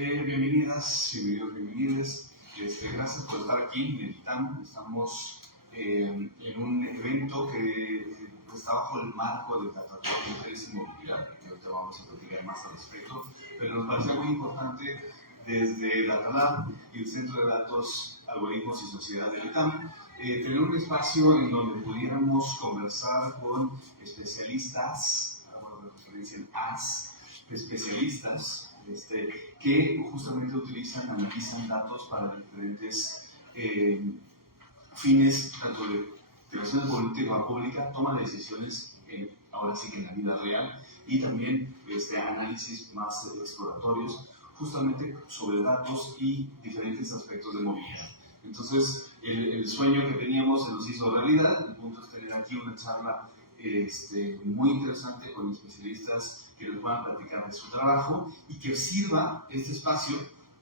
Bienvenidas, bienvenidos. Gracias por estar aquí en el ITAM. Estamos en un evento que está bajo el marco de la Plataforma de Mujeres y Movilidad, que ahorita vamos a platicar más al respecto, pero nos parecía muy importante desde la TALAP y el Centro de Datos, Algoritmos y Sociedad del ITAM, tener un espacio en donde pudiéramos conversar con especialistas, ahora me referencia en especialistas, que justamente utilizan, analizan datos para diferentes fines, tanto de creación de política pública, toma de decisiones, ahora sí que en la vida real, y también análisis más exploratorios, justamente sobre datos y diferentes aspectos de movilidad. Entonces, el sueño que teníamos se nos hizo realidad. El punto es tener aquí una charla muy interesante con especialistas que nos puedan platicar de su trabajo y que sirva este espacio,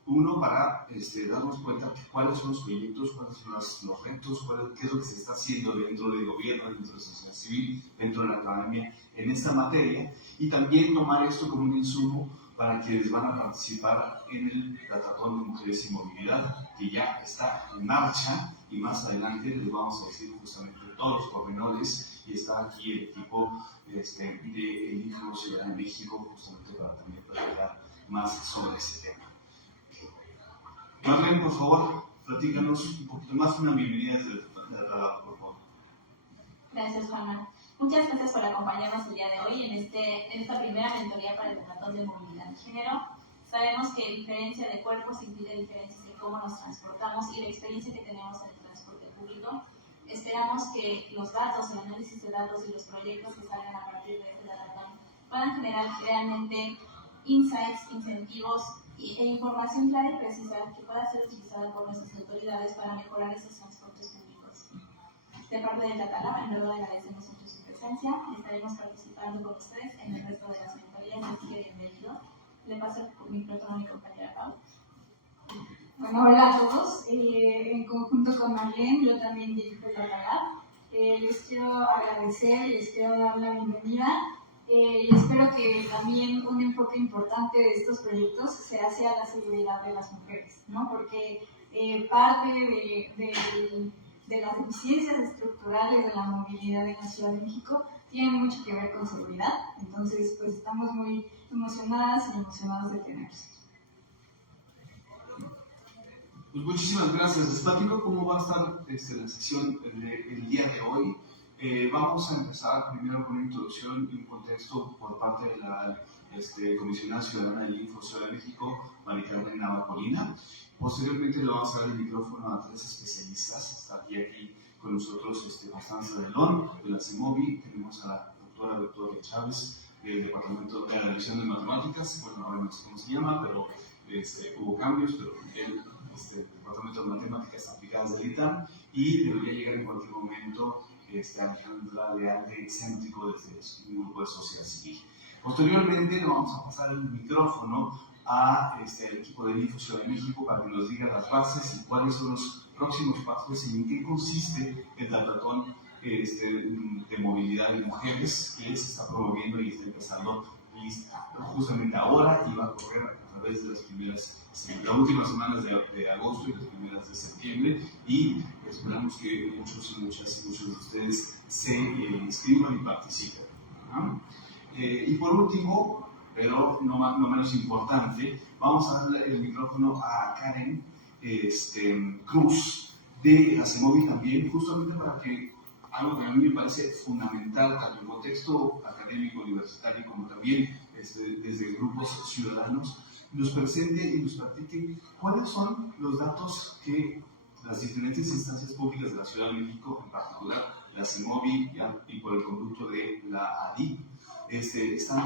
uno, para darnos cuenta de cuáles son los proyectos, cuáles son los retos, qué es lo que se está haciendo dentro del gobierno, dentro de la sociedad civil, dentro de la academia en esta materia, y también tomar esto como un insumo para quienes van a participar en el Plataforma de Mujeres y Movilidad, que ya está en marcha, y más adelante les vamos a decir justamente todos los pormenores, y está aquí el equipo del INFO Ciudad de México, justamente para también platicar más sobre este tema. Marlene, por favor, platícanos un poquito más, una bienvenida desde la trabajo, por favor. Gracias, Juana. Muchas gracias por acompañarnos el día de hoy en esta primera mentoría para el Maratón de Movilidad de Género. Sabemos que diferencia de cuerpos impide diferencias en cómo nos transportamos y la experiencia que tenemos en el transporte público. Esperamos que los datos, el análisis de datos y los proyectos que salgan a partir de este maratón puedan generar realmente insights, incentivos e información clara y precisa que pueda ser utilizada por nuestras autoridades para mejorar esos transportes públicos. De parte de la TALAP, en luego agradecemos mucho su presencia y estaremos participando con ustedes en el resto de las mentorías, así que bienvenido. Le paso el micrófono a mi compañera Pau. Bueno, hola a todos. En conjunto con Marlene, yo también dirijo la TALAP. Les quiero agradecer, les quiero dar la bienvenida. Y espero que también un enfoque importante de estos proyectos sea hacia la seguridad de las mujeres, ¿no? Porque parte de las deficiencias estructurales de la movilidad en la Ciudad de México tienen mucho que ver con seguridad. Entonces, pues estamos muy emocionadas y emocionados de tenerlos. Pues muchísimas gracias. Les platico cómo va a estar la sesión el día de hoy. Vamos a empezar primero con una introducción y un contexto por parte de la comisionada ciudadana del INFO Ciudad de México, María Carmen Nava-Colina. Posteriormente le vamos a dar el micrófono a tres especialistas. Está aquí con nosotros Constanza Delón, de la CEMOVI. Tenemos a la doctora Victoria Chávez, del Departamento de la División de Matemáticas. Bueno, ahora no sé cómo se llama, pero hubo cambios, pero el Departamento de Matemáticas Aplicadas del ITAM, y debería llegar en cualquier momento Alejandra Leal de Céntrico desde un grupo de sociedad civil. Posteriormente le vamos a pasar el micrófono al equipo del INFO Ciudad de México para que nos diga las bases y cuáles son los próximos pasos y en qué consiste el maratón de movilidad de mujeres que se está promoviendo y está empezando justamente ahora y va a correr a través de las últimas semanas de agosto y las primeras de septiembre, y esperamos que muchos de ustedes se inscriban y participen. Y por último, pero no menos importante, vamos a darle el micrófono a Karen Cruz de la CEMOVI también, justamente para que algo que a mí me parece fundamental, tanto en el contexto académico, universitario, como también desde grupos ciudadanos, nos presente y nos platique cuáles son los datos que las diferentes instancias públicas de la Ciudad de México, en particular la CEMOVI y por el conducto de la ADIP,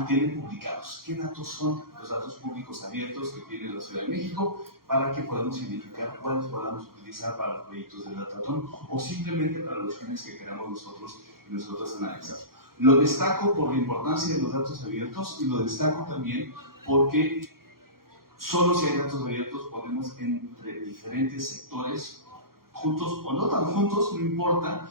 tienen publicados. ¿Qué datos son los datos públicos abiertos que tiene la Ciudad de México para que podamos identificar cuáles podamos utilizar para los proyectos del maratón o simplemente para los fines que queramos nosotros analizar? Lo destaco por la importancia de los datos abiertos y lo destaco también porque solo si hay datos abiertos podemos entre diferentes sectores, juntos o no tan juntos, no importa,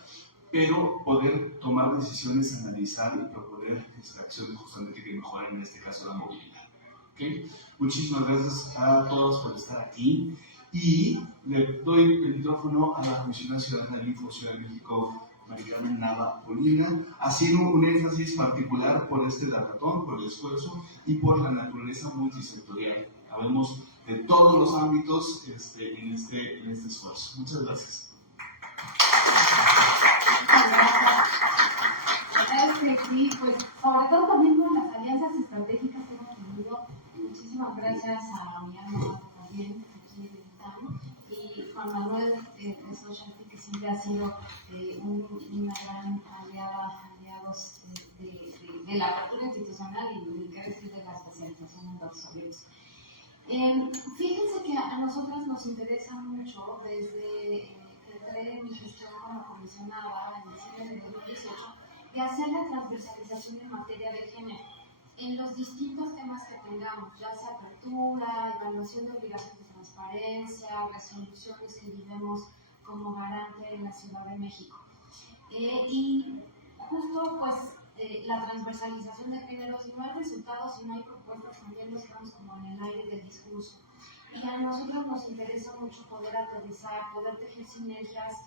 pero poder tomar decisiones, analizar y proponer acciones justamente que mejoren en este caso la movilidad. ¿Ok? ¿Okay? Muchísimas gracias a todos por estar aquí y le doy el micrófono a la comisionada ciudadana del Info Ciudad de México, María Carmen Nava Molina, haciendo un énfasis particular por este datatón, por el esfuerzo y por la naturaleza multisectorial. Habemos de todos los ámbitos en este esfuerzo. Muchas gracias. Sí, pues sobre todo también con las alianzas estratégicas que hemos tenido. Muchísimas gracias a mi hermano también, aquí en y Juan Manuel de Socialty, que siempre ha sido una gran aliados de la apertura institucional y del que decir de la especialización en datos abiertos. Fíjense que a nosotras nos interesa mucho desde que entré mi gestión como comisionada en diciembre de 2018 de hacer la transversalización en materia de género en los distintos temas que tengamos, ya sea apertura, evaluación de obligaciones de transparencia, resoluciones que vivimos como garante en la Ciudad de México. Y justo pues la transversalización de género, si no hay resultados, si no hay propuestas, también nos quedamos como en el aire del discurso. Y a nosotros nos interesa mucho poder aterrizar, poder tejer sinergias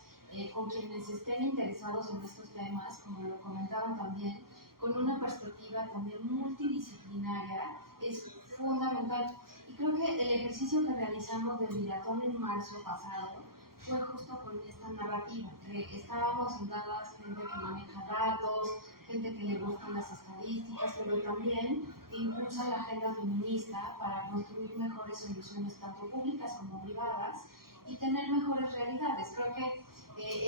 con quienes estén interesados en estos temas, como lo comentaban también, con una perspectiva también multidisciplinaria, es fundamental. Y creo que el ejercicio que realizamos del Viratón en marzo pasado fue justo con esta narrativa, que estábamos sentadas gente que maneja datos, gente que le gustan las estadísticas, pero también que impulsa la agenda feminista para construir mejores soluciones tanto públicas como privadas y tener mejores realidades. Creo que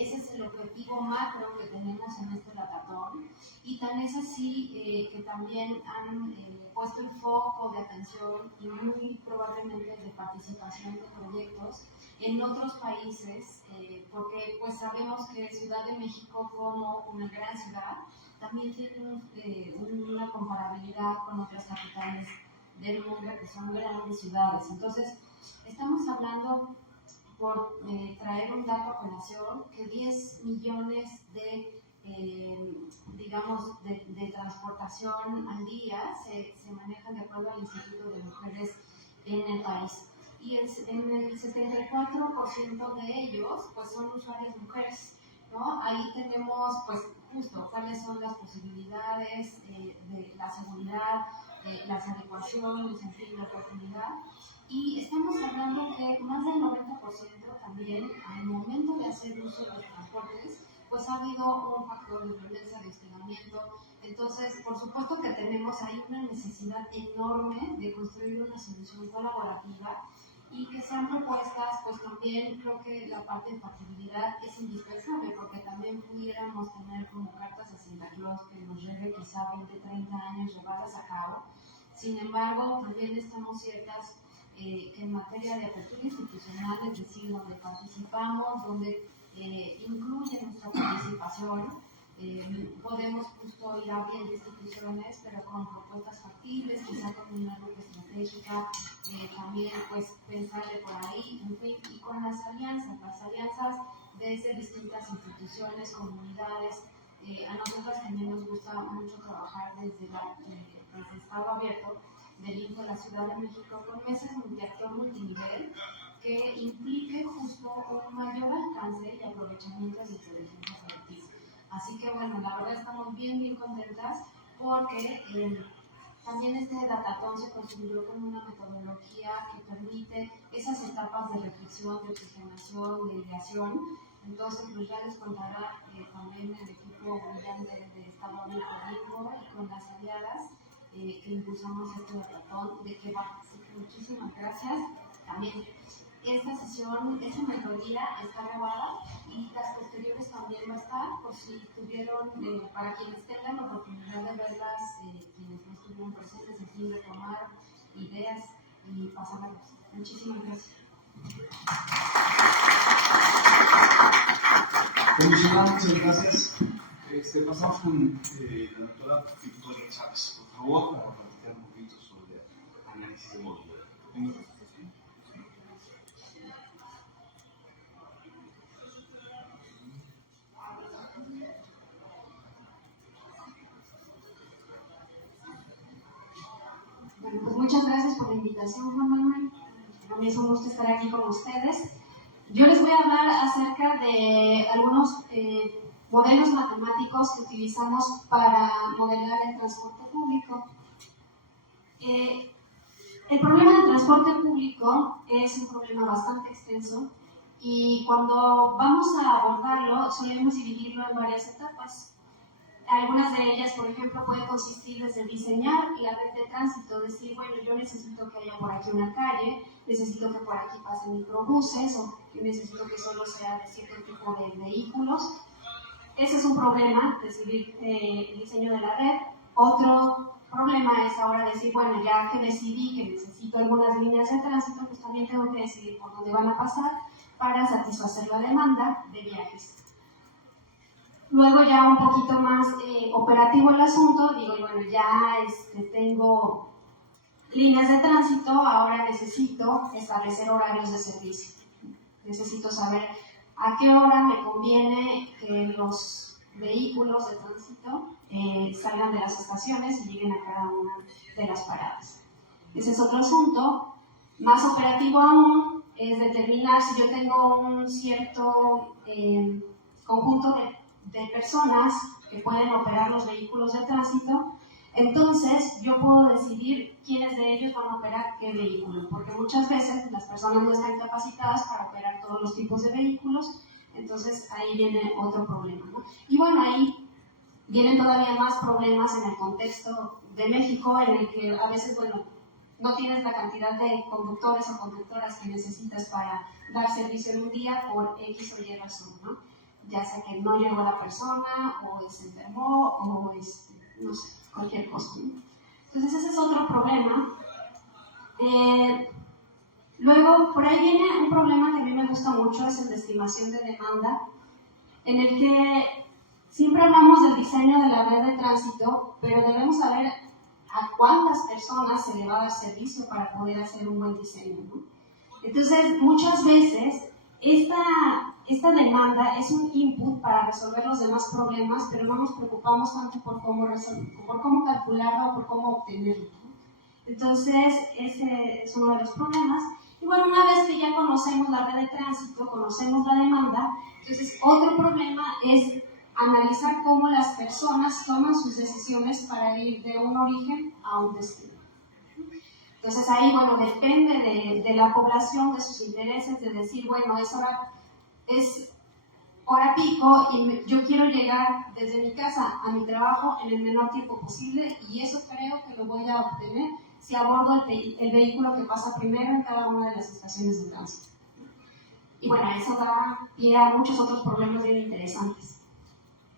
ese es el objetivo macro que tenemos en este datatón, y tan es así que también han puesto el foco de atención y muy probablemente de participación de proyectos en otros países, porque pues sabemos que Ciudad de México como una gran ciudad también tiene una comparabilidad con otras capitales del mundo que son grandes ciudades. Entonces estamos hablando, por traer un dato a colación, que 10 millones de transportación al día se manejan de acuerdo al Instituto de Mujeres en el país. Y en el 74% de ellos pues son usuarias mujeres, ¿no? Ahí tenemos pues justo cuáles son las posibilidades de la seguridad, las adecuaciones, en fin, la oportunidad. Y estamos hablando que más del 90% también, al momento de hacer uso de los transportes, pues ha habido un factor de violencia, de hostigamiento. Entonces, por supuesto que tenemos ahí una necesidad enorme de construir una solución colaborativa y que sean propuestas, pues también creo que la parte de factibilidad es indispensable, porque también pudiéramos tener como cartas a Santa Claus que nos lleve quizá 20, 30 años llevarlas a cabo. Sin embargo, también estamos ciertas que en materia de apertura institucional, es decir, donde participamos, donde incluye nuestra participación, podemos justo ir abriendo instituciones, pero con propuestas factibles, quizá con una ruta estratégica, también pues pensarle por ahí, en fin, y con las alianzas desde distintas instituciones, comunidades. A nosotros también nos gusta mucho trabajar desde el Estado abierto del Info de la Ciudad de México con mesas de acción multinivel que implique justo un mayor alcance y aprovechamiento de inteligencia colectiva. Así que bueno, la verdad estamos bien contentas porque también este datatón se construyó con una metodología que permite esas etapas de reflexión, de oxigenación, de ideación. Entonces, pues ya les contará también el equipo brillante de Estado Abierto y con las aliadas que impulsamos este datatón, de que va. Así que muchísimas gracias. También esta sesión, esta mentoría está grabada y las posteriores también va a estar, por si tuvieron, para quienes tengan la oportunidad de verlas, quienes no estuvieron presentes, en fin, de tomar ideas y pasarlas. Muchísimas gracias. Muchas gracias. Pasamos con la doctora Victoria Chávez, por favor, para platicar un poquito sobre análisis de módulo. Bueno, pues muchas gracias por la invitación, Juan Manuel. A mí es un gusto estar aquí con ustedes. Yo les voy a hablar acerca de algunos modelos matemáticos que utilizamos para modelar el transporte público. El problema del transporte público es un problema bastante extenso y cuando vamos a abordarlo solemos dividirlo en varias etapas. Algunas de ellas, por ejemplo, pueden consistir desde diseñar la red de tránsito, decir, bueno, yo necesito que haya por aquí una calle, necesito que por aquí pasen microbuses o necesito que solo sea de cierto tipo de vehículos. Ese es un problema, decidir el diseño de la red. Otro problema es ahora decir, bueno, ya que decidí que necesito algunas líneas de tránsito, pues también tengo que decidir por dónde van a pasar para satisfacer la demanda de viajes. Luego ya un poquito más operativo el asunto, digo, bueno, ya tengo líneas de tránsito, ahora necesito establecer horarios de servicio. Necesito saber a qué hora me conviene que los vehículos de tránsito salgan de las estaciones y lleguen a cada una de las paradas. Ese es otro asunto. Más operativo aún es determinar si yo tengo un cierto conjunto de personas que pueden operar los vehículos de tránsito, entonces yo puedo decidir quiénes de ellos van a operar qué vehículo, porque muchas veces las personas no están capacitadas para operar todos los tipos de vehículos, entonces ahí viene otro problema, ¿no? Y bueno, ahí vienen todavía más problemas en el contexto de México, en el que a veces, bueno, no tienes la cantidad de conductores o conductoras que necesitas para dar servicio en un día por X o Y razón, ¿no? Ya sea que no llegó la persona, o se enfermó, o no sé, cualquier cosa, ¿no? Entonces ese es otro problema. Luego, por ahí viene un problema que a mí me gusta mucho, es el de estimación de demanda, en el que siempre hablamos del diseño de la red de tránsito, pero debemos saber a cuántas personas se le va a dar servicio para poder hacer un buen diseño, ¿no? Entonces, muchas veces, esta demanda es un input para resolver los demás problemas, pero no nos preocupamos tanto por cómo calcularlo o por cómo obtenerlo, ¿no? Entonces, ese es uno de los problemas. Y bueno, una vez que ya conocemos la red de tránsito, conocemos la demanda, entonces otro problema es analizar cómo las personas toman sus decisiones para ir de un origen a un destino. Entonces ahí, bueno, depende de la población, de sus intereses, de decir, bueno, es hora pico y yo quiero llegar desde mi casa a mi trabajo en el menor tiempo posible y eso creo que lo voy a obtener si abordo el vehículo que pasa primero en cada una de las estaciones de tránsito. Y bueno, eso da pie a muchos otros problemas bien interesantes.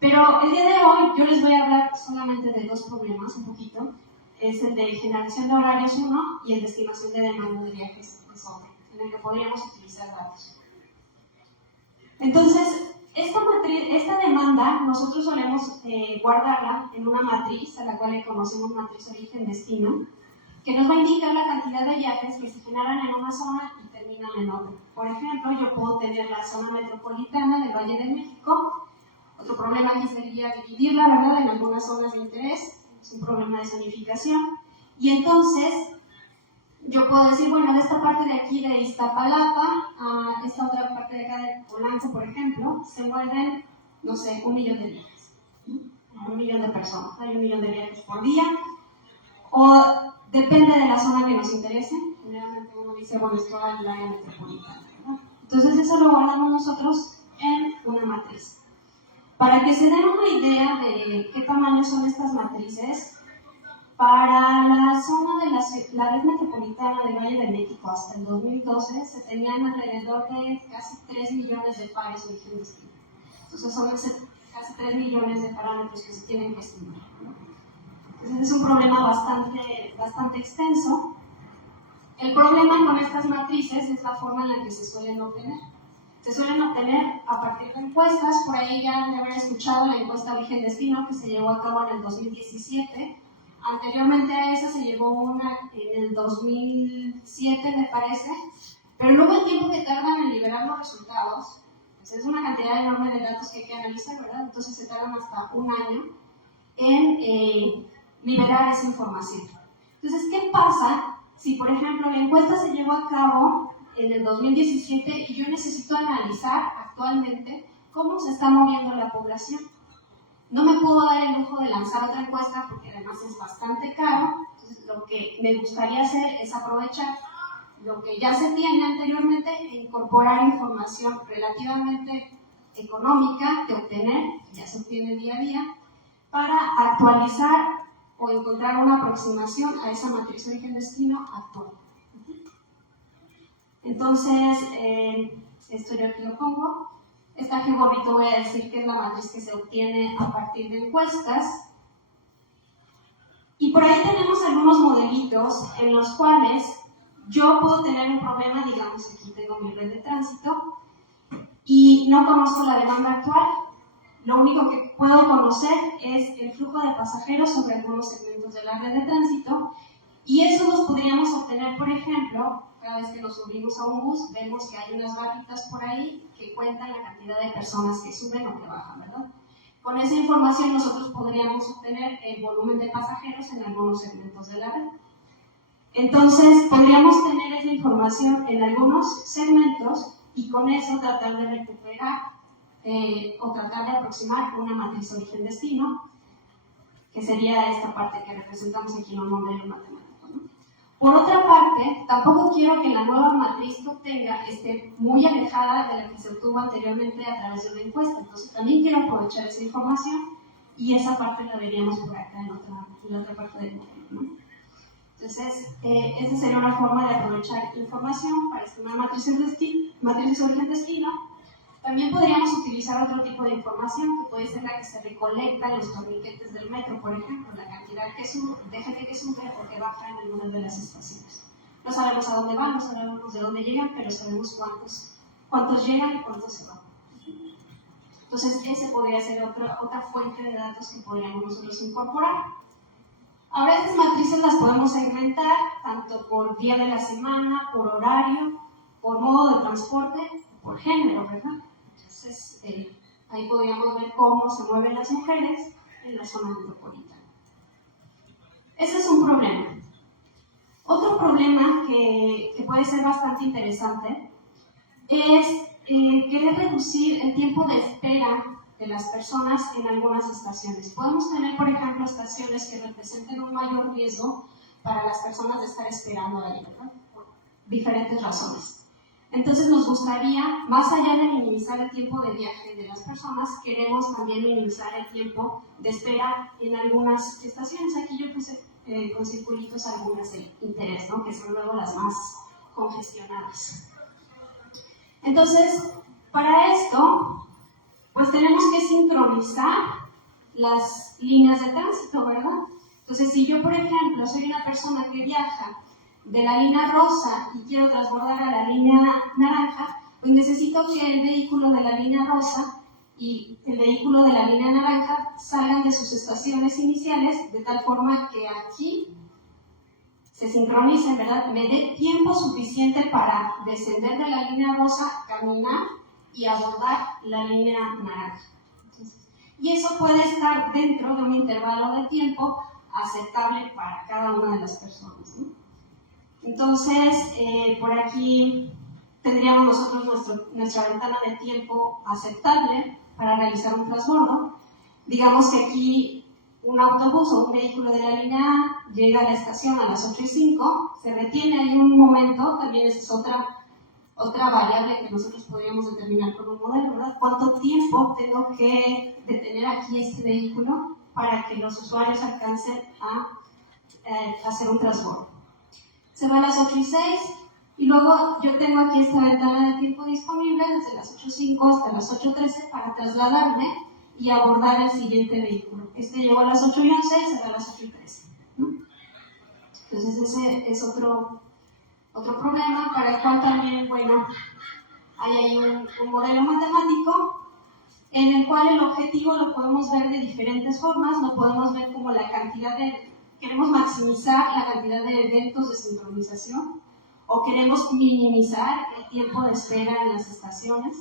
Pero el día de hoy yo les voy a hablar solamente de dos problemas, un poquito. Es el de generación de horarios uno y el de estimación de demanda de viajes es otro, en el que podríamos utilizar datos. Entonces, esta demanda nosotros solemos guardarla en una matriz, a la cual le conocemos matriz origen-destino, que nos va a indicar la cantidad de viajes que se generan en una zona y terminan en otra. Por ejemplo, yo puedo tener la zona metropolitana del Valle de México. Otro problema aquí sería dividirla, ¿verdad?, en algunas zonas de interés. Es un problema de zonificación. Y entonces, yo puedo decir, bueno, de esta parte de aquí de Iztapalapa a esta otra parte de acá de Polanco, por ejemplo, se mueven, no sé, 1 millón de viajes. 1 millón de personas. Hay 1 millón de viajes por día. O depende de la zona que nos interese. Generalmente uno dice, bueno, es toda el área metropolitana, ¿no? Entonces eso lo guardamos nosotros en una matriz. Para que se den una idea de qué tamaño son estas matrices, para la zona de la red metropolitana del Valle de México hasta el 2012 se tenían alrededor de casi 3 millones de pares origen-destino. Entonces son casi 3 millones de parámetros que se tienen que estimar, ¿no? Entonces es un problema bastante extenso. El problema con estas matrices es la forma en la que se suelen obtener. Se suelen obtener a partir de encuestas. Por ahí ya han de haber escuchado la encuesta origen-destino que se llevó a cabo en el 2017. Anteriormente a esa se llevó una en el 2007, me parece. Pero luego el tiempo que tardan en liberar los resultados, pues es una cantidad enorme de datos que hay que analizar, ¿verdad? Entonces se tardan hasta un año en liberar esa información. Entonces, ¿qué pasa Si, por ejemplo, la encuesta se llevó a cabo en el 2017 y yo necesito analizar actualmente cómo se está moviendo la población, no me puedo dar el lujo de lanzar otra encuesta porque además es bastante caro. Entonces, lo que me gustaría hacer es aprovechar lo que ya se tiene anteriormente e incorporar información relativamente económica de obtener, que ya se obtiene día a día, para actualizar o encontrar una aproximación a esa matriz origen-destino actual. Entonces, esto yo aquí lo pongo. Esta aquí bonito voy a decir que es la matriz que se obtiene a partir de encuestas. Y por ahí tenemos algunos modelitos en los cuales yo puedo tener un problema, digamos, aquí tengo mi red de tránsito y no conozco la demanda actual. Lo único que puedo conocer es el flujo de pasajeros sobre algunos segmentos de la red de tránsito y eso los podríamos obtener, por ejemplo, cada vez que nos subimos a un bus, vemos que hay unas barritas por ahí que cuentan la cantidad de personas que suben o que bajan, ¿verdad? Con esa información nosotros podríamos obtener el volumen de pasajeros en algunos segmentos de la red. Entonces, podríamos tener esa información en algunos segmentos y con eso tratar de recuperar o tratar de aproximar una matriz origen-destino, que sería esta parte que representamos aquí en un modelo matemático, ¿no? Por otra parte, tampoco quiero que la nueva matriz que obtenga esté muy alejada de la que se obtuvo anteriormente a través de una encuesta. Entonces, también quiero aprovechar esa información y esa parte la veríamos por acá en la otra parte del modelo, ¿no? Entonces, esa sería una forma de aprovechar información para estimar matrices origen-destino. También podríamos utilizar otro tipo de información que puede ser la que se recolecta en los torniquetes del metro, por ejemplo, la cantidad de gente que sube o que baja en algunas de las estaciones. No sabemos a dónde van, no sabemos de dónde llegan, pero sabemos cuántos llegan y cuántos se van. Entonces, esa podría ser otra fuente de datos que podríamos nosotros incorporar. Ahora, estas matrices las podemos segmentar tanto por día de la semana, por horario, por modo de transporte, por género, ¿verdad? Entonces, ahí podríamos ver cómo se mueven las mujeres en la zona metropolitana. Ese es un problema. Otro problema que puede ser bastante interesante es querer reducir el tiempo de espera de las personas en algunas estaciones. Podemos tener, por ejemplo, estaciones que representen un mayor riesgo para las personas de estar esperando ahí, ¿verdad? Por diferentes razones. Entonces nos gustaría, más allá de minimizar el tiempo de viaje de las personas, queremos también minimizar el tiempo de espera en algunas estaciones. Aquí yo puse con circulitos algunas de interés, ¿no? Que son luego las más congestionadas. Entonces, para esto, pues tenemos que sincronizar las líneas de tránsito, ¿verdad? Entonces, si yo, por ejemplo, soy una persona que viaja de la línea rosa y quiero transbordar a la línea naranja, pues necesito que el vehículo de la línea rosa y el vehículo de la línea naranja salgan de sus estaciones iniciales de tal forma que aquí se sincronicen, ¿verdad? Me dé tiempo suficiente para descender de la línea rosa, caminar y abordar la línea naranja. Entonces, y eso puede estar dentro de un intervalo de tiempo aceptable para cada una de las personas, ¿no? Entonces, por aquí tendríamos nosotros nuestra ventana de tiempo aceptable para realizar un transbordo. Digamos que aquí un autobús o un vehículo de la línea A llega a la estación a las 8:05, se detiene ahí un momento, también esa es otra variable que nosotros podríamos determinar con un modelo, ¿verdad? ¿Cuánto tiempo tengo que detener aquí este vehículo para que los usuarios alcancen a hacer un transbordo? Se va a las 8:06 y luego yo tengo aquí esta ventana de tiempo disponible desde las 8:05 hasta las 8:13 para trasladarme y abordar el siguiente vehículo. Este llegó a las 8:11 y se va a las 8:13, ¿no? Entonces ese es otro problema para el cual también, bueno, hay ahí un modelo matemático en el cual el objetivo lo podemos ver de diferentes formas. Lo podemos ver como la cantidad queremos maximizar la cantidad de eventos de sincronización o queremos minimizar el tiempo de espera en las estaciones.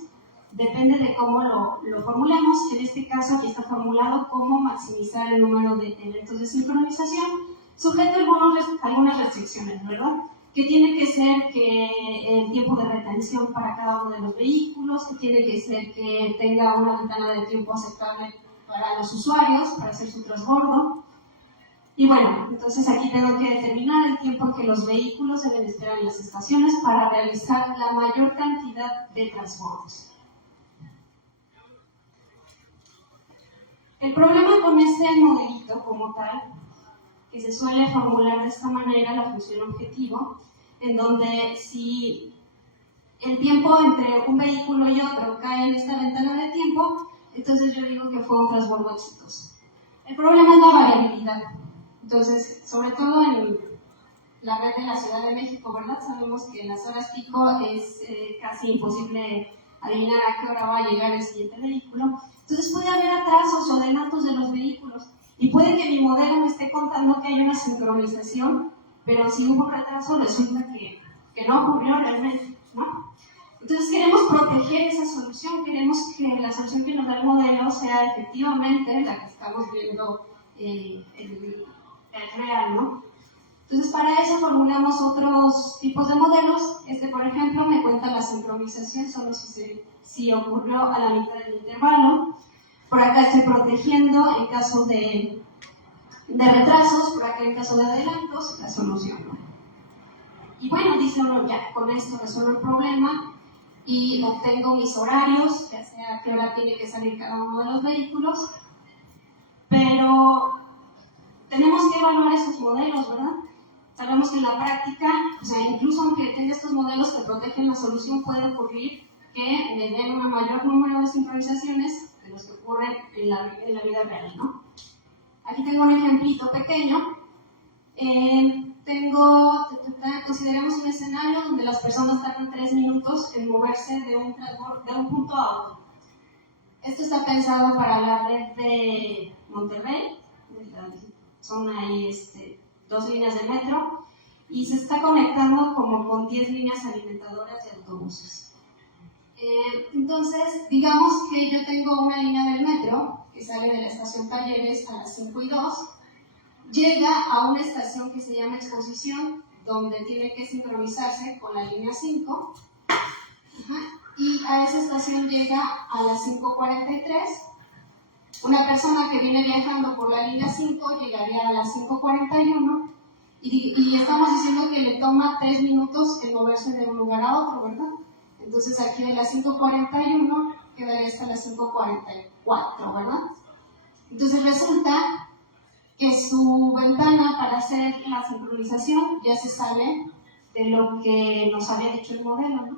Depende de cómo lo formulemos. En este caso aquí está formulado cómo maximizar el número de eventos de sincronización, sujeto a algunas restricciones, ¿verdad? Que tiene que ser que el tiempo de retención para cada uno de los vehículos, que tiene que ser que tenga una ventana de tiempo aceptable para los usuarios, para hacer su transbordo. Y bueno, entonces aquí tengo que determinar el tiempo que los vehículos deben esperar en las estaciones para realizar la mayor cantidad de transbordos. El problema con este modelito como tal, que se suele formular de esta manera la función objetivo, en donde si el tiempo entre un vehículo y otro cae en esta ventana de tiempo, entonces yo digo que fue un transbordo exitoso. El problema es la variabilidad. Entonces, sobre todo en la red de la Ciudad de México, ¿verdad? Sabemos que en las horas pico es casi imposible adivinar a qué hora va a llegar el siguiente vehículo. Entonces puede haber atrasos o adelantos de los vehículos y puede que mi modelo me esté contando que hay una sincronización, pero si hubo un retraso resulta que no ocurrió realmente, ¿no? Entonces queremos proteger esa solución, queremos que la solución que nos da el modelo sea efectivamente la que estamos viendo el real, ¿no? Entonces para eso formulamos otros tipos de modelos. Este, por ejemplo, me cuenta la sincronización solo si ocurrió a la mitad del intervalo. Por acá estoy protegiendo en caso de retrasos, por acá en caso de adelantos, la solución, ¿no? Y bueno, dice uno, ya, con esto resuelvo el problema y obtengo mis horarios, ya sea a qué hora tiene que salir cada uno de los vehículos, pero tenemos que evaluar esos modelos, ¿verdad? Sabemos que en la práctica, o sea, incluso aunque tenga estos modelos que protegen la solución, puede ocurrir que me den un mayor número de sincronizaciones de los que ocurren en la vida real, ¿no? Aquí tengo un ejemplito pequeño. Consideremos un escenario donde las personas tardan 3 minutos en moverse de un punto a otro. Esto está pensado para la red de Monterrey, son ahí 2 líneas de metro, y se está conectando como con 10 líneas alimentadoras de autobuses. Entonces, digamos que yo tengo una línea del metro que sale de la estación Talleres a las 5:02, llega a una estación que se llama Exposición, donde tiene que sincronizarse con la línea 5, y a esa estación llega a las 5:43. Una persona que viene viajando por la línea 5 llegaría a las 5:41, y estamos diciendo que le toma 3 minutos en moverse de un lugar a otro, ¿verdad? Entonces aquí de las 5:41 quedaría hasta las 5:44, ¿verdad? Entonces resulta que su ventana para hacer la sincronización ya se sale de lo que nos había dicho el modelo, ¿no?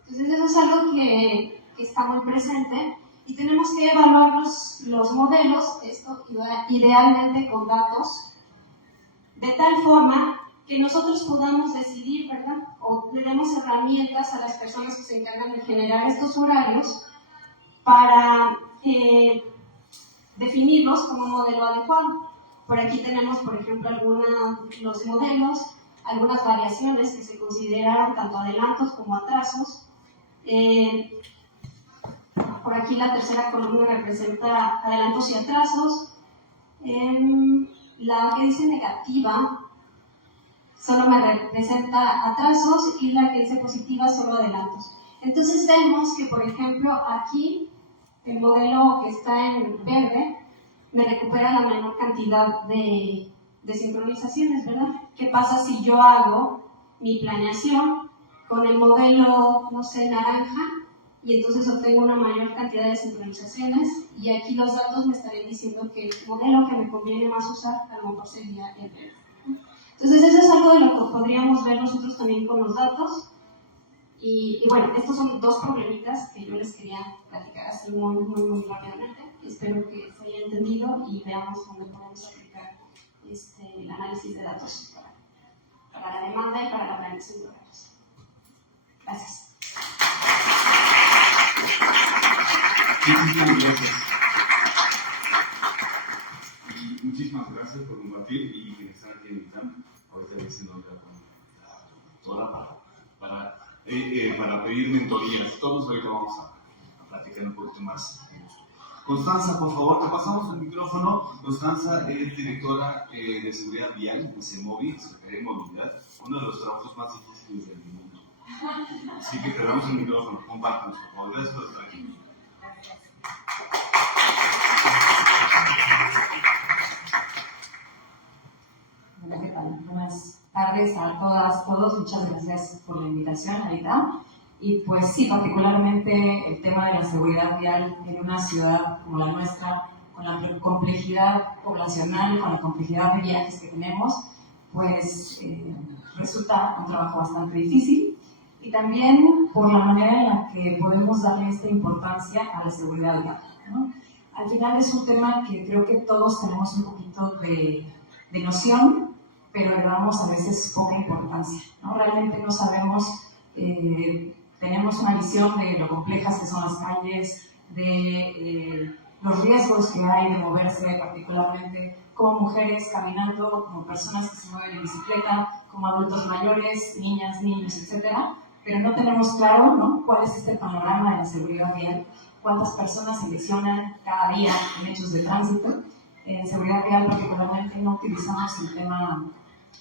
Entonces eso es algo que está muy presente y tenemos que evaluar los modelos, esto idealmente con datos, de tal forma que nosotros podamos decidir, ¿verdad? O le demos herramientas a las personas que se encargan de generar estos horarios para definirlos como modelo adecuado. Por aquí tenemos, por ejemplo, los modelos, algunas variaciones que se consideraron tanto adelantos como atrasos. Por aquí la tercera columna representa adelantos y atrasos. La que dice negativa solo me representa atrasos y la que dice positiva solo adelantos. Entonces vemos que, por ejemplo, aquí el modelo que está en verde me recupera la menor cantidad de sincronizaciones, ¿verdad? ¿Qué pasa si yo hago mi planeación con el modelo, no sé, naranja, y entonces obtengo una mayor cantidad de sincronizaciones? Y aquí los datos me estarían diciendo que el modelo que me conviene más usar a lo mejor sería el verde. Entonces eso es algo de lo que podríamos ver nosotros también con los datos. Y bueno, estos son 2 problemitas que yo les quería platicar así muy rápidamente. Espero que se haya entendido y veamos dónde podemos aplicar el análisis de datos para la demanda y para la planeación de horarios. Gracias. Muchísimas gracias por compartir y quienes están aquí en el campo. Ahorita voy haciendo otra con la doctora para pedir mentorías. Todos ahorita vamos a platicar un poquito más. Constanza, por favor, te pasamos el micrófono. Constanza es directora de seguridad vial de CEMOVI, Secretaría de Movilidad, uno de los trabajos más difíciles del mundo. Así que te damos el micrófono, compártanos, por favor. Gracias por estar aquí. Hola, ¿qué tal? Buenas tardes a todas, todos. Muchas gracias por la invitación, Anita. Y pues sí, particularmente el tema de la seguridad vial en una ciudad como la nuestra, con la complejidad poblacional, con la complejidad de viajes que tenemos, pues resulta un trabajo bastante difícil. Y también por la manera en la que podemos darle esta importancia a la seguridad vial, ¿no? Al final es un tema que creo que todos tenemos un poquito de noción, pero le damos a veces poca importancia, ¿no? Realmente no sabemos, tenemos una visión de lo complejas que son las calles, de los riesgos que hay de moverse, particularmente como mujeres caminando, como personas que se mueven en bicicleta, como adultos mayores, niñas, niños, etcétera, pero no tenemos claro, ¿no?, cuál es este panorama de la seguridad vial, cuántas personas se lesionan cada día en hechos de tránsito. En seguridad vial particularmente no utilizamos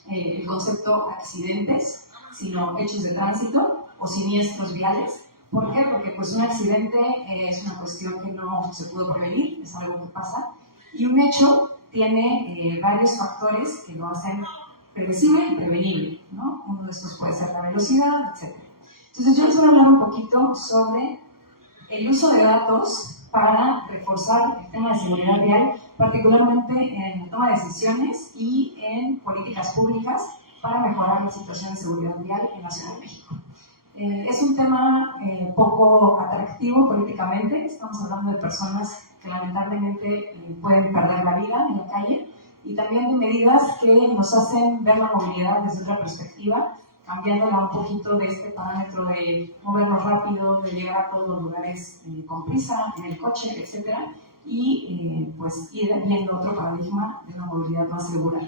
el concepto accidentes, sino hechos de tránsito o siniestros viales. ¿Por qué? Porque pues un accidente es una cuestión que no se pudo prevenir, es algo que pasa, y un hecho tiene varios factores que lo hacen previsible y prevenible, ¿no? Uno de estos puede ser la velocidad, etc. Entonces yo les voy a hablar un poquito sobre el uso de datos para reforzar el tema de seguridad vial, particularmente en la toma de decisiones y en políticas públicas para mejorar la situación de seguridad vial en la Ciudad de México. Es un tema poco atractivo políticamente. Estamos hablando de personas que lamentablemente pueden perder la vida en la calle, y también de medidas que nos hacen ver la movilidad desde otra perspectiva, cambiándola un poquito de este parámetro de movernos rápido, de llegar a todos los lugares con prisa, en el coche, etc. Y pues ir viendo otro paradigma de una movilidad más segura.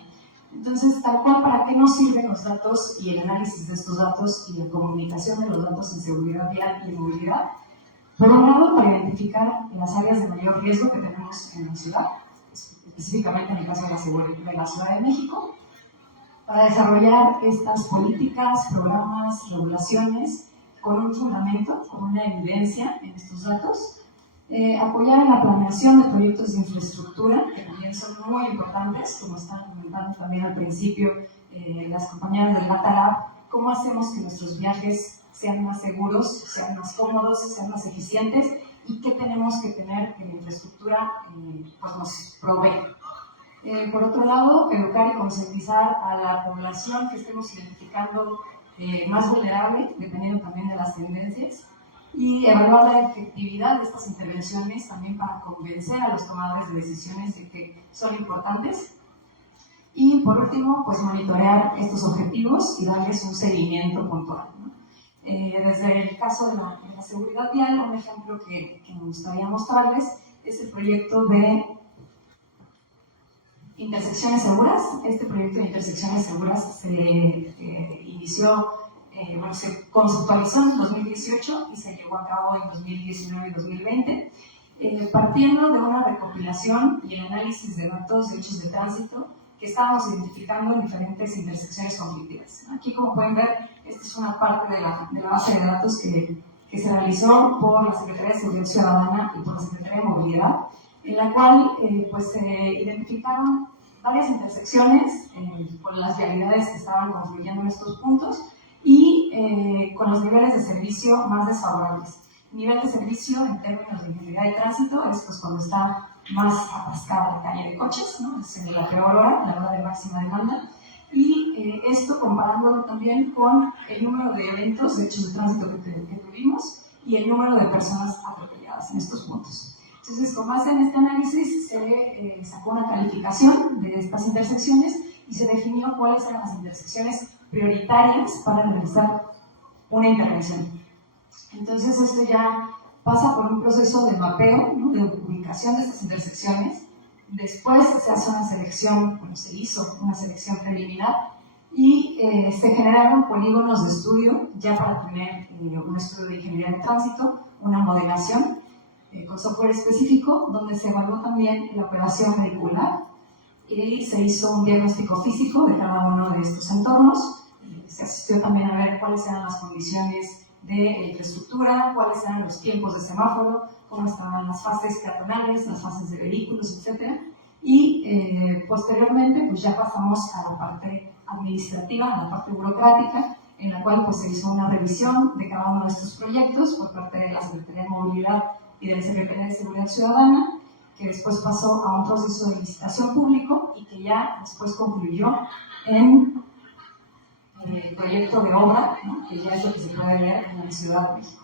Entonces, tal cual, ¿para qué nos sirven los datos y el análisis de estos datos y la comunicación de los datos en seguridad vial y en movilidad? Por un lado, para identificar las áreas de mayor riesgo que tenemos en la ciudad, específicamente en el caso de la Ciudad de México, para desarrollar estas políticas, programas, regulaciones con un fundamento, con una evidencia en estos datos, apoyar en la planeación de proyectos de infraestructura, que también son muy importantes, como están comentando también al principio las compañeras del Data Lab, cómo hacemos que nuestros viajes sean más seguros, sean más cómodos, sean más eficientes, y qué tenemos que tener que la infraestructura pues nos provee. Por otro lado, educar y concientizar a la población que estemos identificando más vulnerable, dependiendo también de las tendencias, y evaluar la efectividad de estas intervenciones también para convencer a los tomadores de decisiones de que son importantes. Y por último, pues monitorear estos objetivos y darles un seguimiento puntual, ¿no? Desde el caso de la seguridad vial, un ejemplo que me gustaría mostrarles es el proyecto de intersecciones seguras. Este proyecto de intersecciones seguras se inició, se conceptualizó en 2018 y se llevó a cabo en 2019 y 2020, partiendo de una recopilación y el análisis de datos de hechos de tránsito que estábamos identificando en diferentes intersecciones conflictivas. Aquí, como pueden ver, esta es una parte de la base de datos que se realizó por la Secretaría de Seguridad Ciudadana y por la Secretaría de Movilidad, en la cual pues se identificaron varias intersecciones con las vialidades que estaban confluyendo en estos puntos y con los niveles de servicio más desfavorables. Nivel de servicio en términos de integridad de tránsito es pues cuando está más atascada la calle de coches, ¿no? Es en la peor hora, la hora de máxima demanda, y esto comparándolo también con el número de eventos, de hechos de tránsito que tuvimos y el número de personas atropelladas en estos puntos. Entonces, con base en este análisis, se sacó una calificación de estas intersecciones y se definió cuáles eran las intersecciones prioritarias para realizar una intervención. Entonces, esto ya pasa por un proceso de mapeo, ¿no?, de ubicación de estas intersecciones. Después se hace una selección, bueno, se hizo una selección preliminar y se generaron polígonos de estudio ya para tener un estudio de ingeniería de tránsito, una modelación con software específico, donde se evaluó también la operación vehicular y se hizo un diagnóstico físico de cada uno de estos entornos. Se asistió también a ver cuáles eran las condiciones de infraestructura, cuáles eran los tiempos de semáforo, cómo estaban las fases peatonales, las fases de vehículos, etc. Y posteriormente pues ya pasamos a la parte administrativa, a la parte burocrática, en la cual pues se hizo una revisión de cada uno de estos proyectos por parte de la Secretaría de Movilidad y de la Secretaría de Seguridad Ciudadana, que después pasó a un proceso de licitación público y que ya después concluyó en el proyecto de obra, ¿no? Que ya es lo que se puede ver en la Ciudad de México.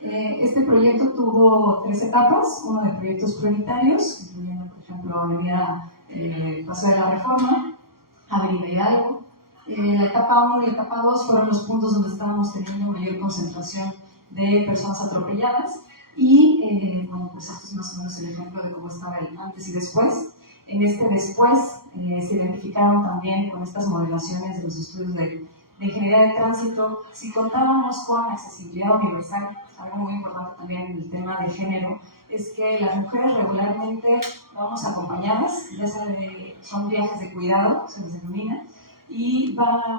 Este proyecto tuvo 3 etapas, uno de proyectos prioritarios, incluyendo, por ejemplo, Avenida Paseo de la Reforma, Avenida Hidalgo. La etapa 1 y la etapa 2 fueron los puntos donde estábamos teniendo mayor concentración de personas atropelladas y, bueno, pues esto es más o menos el ejemplo de cómo estaba el antes y después. En este después se identificaron también con estas modelaciones de los estudios de ingeniería de tránsito, si contábamos con accesibilidad universal. Algo muy importante también en el tema de género es que las mujeres regularmente vamos acompañadas, ya sea son viajes de cuidado, se les denomina, y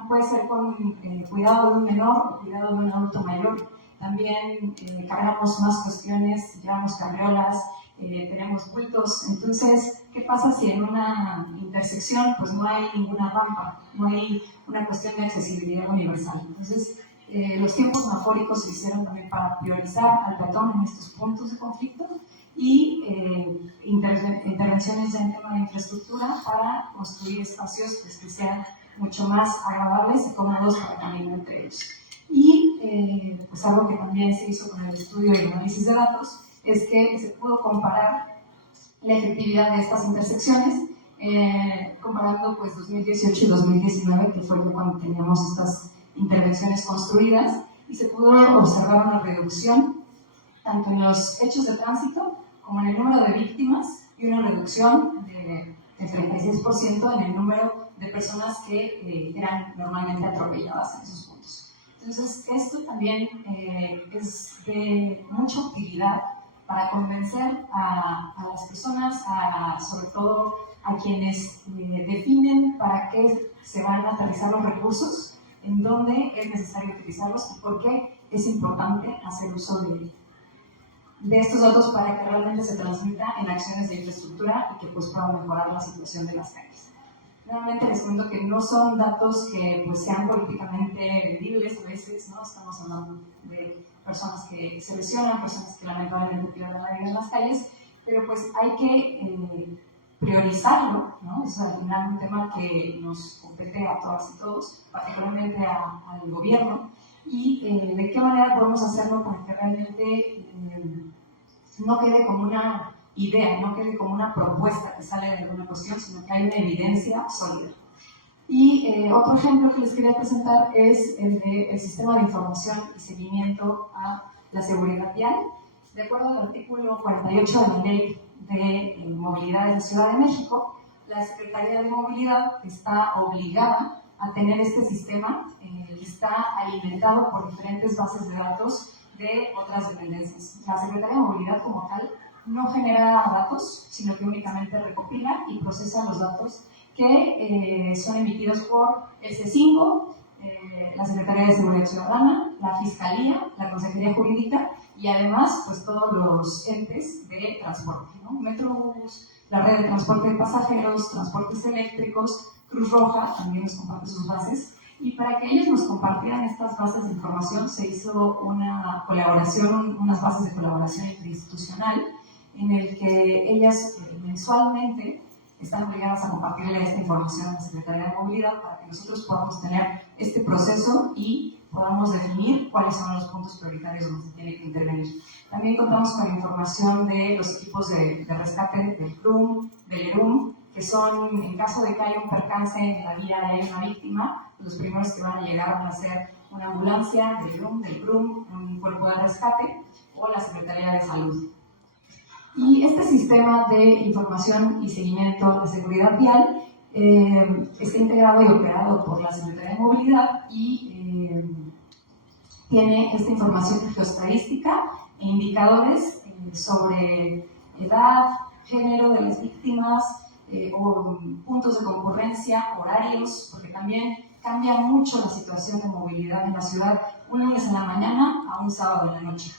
puede ser con cuidado de un menor o cuidado de un adulto mayor. También cargamos más cuestiones, llevamos carriolas, tenemos bultos. Entonces, ¿qué pasa si en una intersección pues no hay ninguna rampa, no hay una cuestión de accesibilidad universal? Entonces, los tiempos semafóricos se hicieron también para priorizar al peatón en estos puntos de conflicto y intervenciones ya en tema de infraestructura para construir espacios pues, que sean mucho más agradables y cómodos para caminar entre ellos. Y pues algo que también se hizo con el estudio y el análisis de datos es que se pudo comparar la efectividad de estas intersecciones comparando pues 2018 y 2019, que fue cuando teníamos estas intervenciones construidas, y se pudo observar una reducción tanto en los hechos de tránsito como en el número de víctimas y una reducción del 36% en el número de personas que eran normalmente atropelladas en esos puntos. Entonces, esto también es de mucha utilidad para convencer a las personas, sobre todo a quienes definen para qué se van a aterrizar los recursos, en dónde es necesario utilizarlos y por qué es importante hacer uso de estos datos para que realmente se transmita en acciones de infraestructura y que pues puedan mejorar la situación de las calles. Realmente les cuento que no son datos que pues, sean políticamente vendibles a veces, ¿no? Estamos hablando de personas que se lesionan, personas que lamentablemente pierden la vida en las calles, pero pues hay que priorizarlo, ¿no? Es al final un tema que nos compete a todas y todos, particularmente al gobierno, y de qué manera podemos hacerlo para que realmente no quede como una idea, no quede como una propuesta que sale de alguna cuestión, sino que hay una evidencia sólida. Y otro ejemplo que les quería presentar es el del sistema de información y seguimiento a la seguridad vial. De acuerdo al artículo 48 de la Ley de Movilidad de la Ciudad de México, la Secretaría de Movilidad está obligada a tener este sistema que está alimentado por diferentes bases de datos de otras dependencias. La Secretaría de Movilidad como tal no genera datos, sino que únicamente recopila y procesa los datos que son emitidos por el C5, la Secretaría de Seguridad Ciudadana, la Fiscalía, la Consejería Jurídica y además pues todos los entes de transporte, ¿no? Metrobús, la red de transporte de pasajeros, transportes eléctricos, Cruz Roja también nos comparte sus bases. Y para que ellos nos compartieran estas bases de información se hizo una colaboración, unas bases de colaboración interinstitucional en el que ellas mensualmente están obligadas a compartirle esta información a la Secretaría de Movilidad para que nosotros podamos tener este proceso y podamos definir cuáles son los puntos prioritarios donde se tiene que intervenir. También contamos con la información de los equipos de rescate del CRUM, del ERUM, que son, en caso de que haya un percance en la vía y hay una víctima, los primeros que van a llegar van a ser una ambulancia del ERUM, del CRUM, un cuerpo de rescate o la Secretaría de Salud. Y este sistema de información y seguimiento de seguridad vial está integrado y operado por la Secretaría de Movilidad y tiene esta información geoestadística e indicadores sobre edad, género de las víctimas, o puntos de concurrencia, horarios, porque también cambia mucho la situación de movilidad en la ciudad, un lunes en la mañana a un sábado en la noche.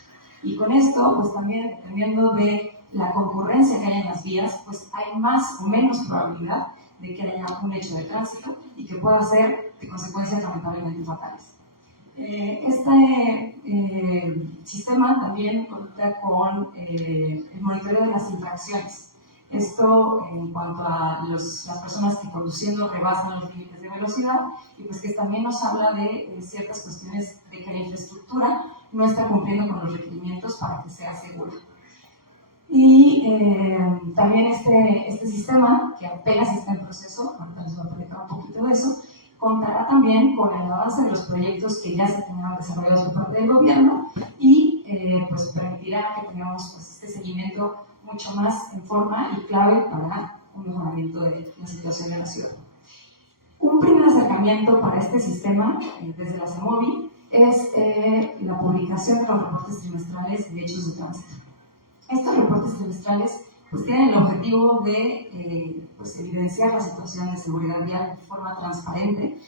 Y con esto, pues también, dependiendo de la concurrencia que haya en las vías, pues hay más o menos probabilidad de que haya un hecho de tránsito y que pueda ser de consecuencias lamentablemente fatales. Este sistema también cuenta con el monitoreo de las infracciones. Esto en cuanto a las personas que conduciendo rebasan los límites de velocidad, y pues que también nos habla de ciertas cuestiones de que la infraestructura no está cumpliendo con los requerimientos para que sea segura. Y también este sistema, que apenas está en proceso, ahorita les voy a platicar un poquito de eso, contará también con el avance de los proyectos que ya se tengan desarrollados por parte del gobierno y pues permitirá que tengamos pues, este seguimiento mucho más en forma y clave para un mejoramiento de la situación en la ciudad. Un primer acercamiento para este sistema desde la CEMOVI es la publicación de los reportes trimestrales de hechos de tránsito. Estos reportes trimestrales pues, tienen el objetivo de pues, evidenciar la situación de seguridad vial de forma transparente.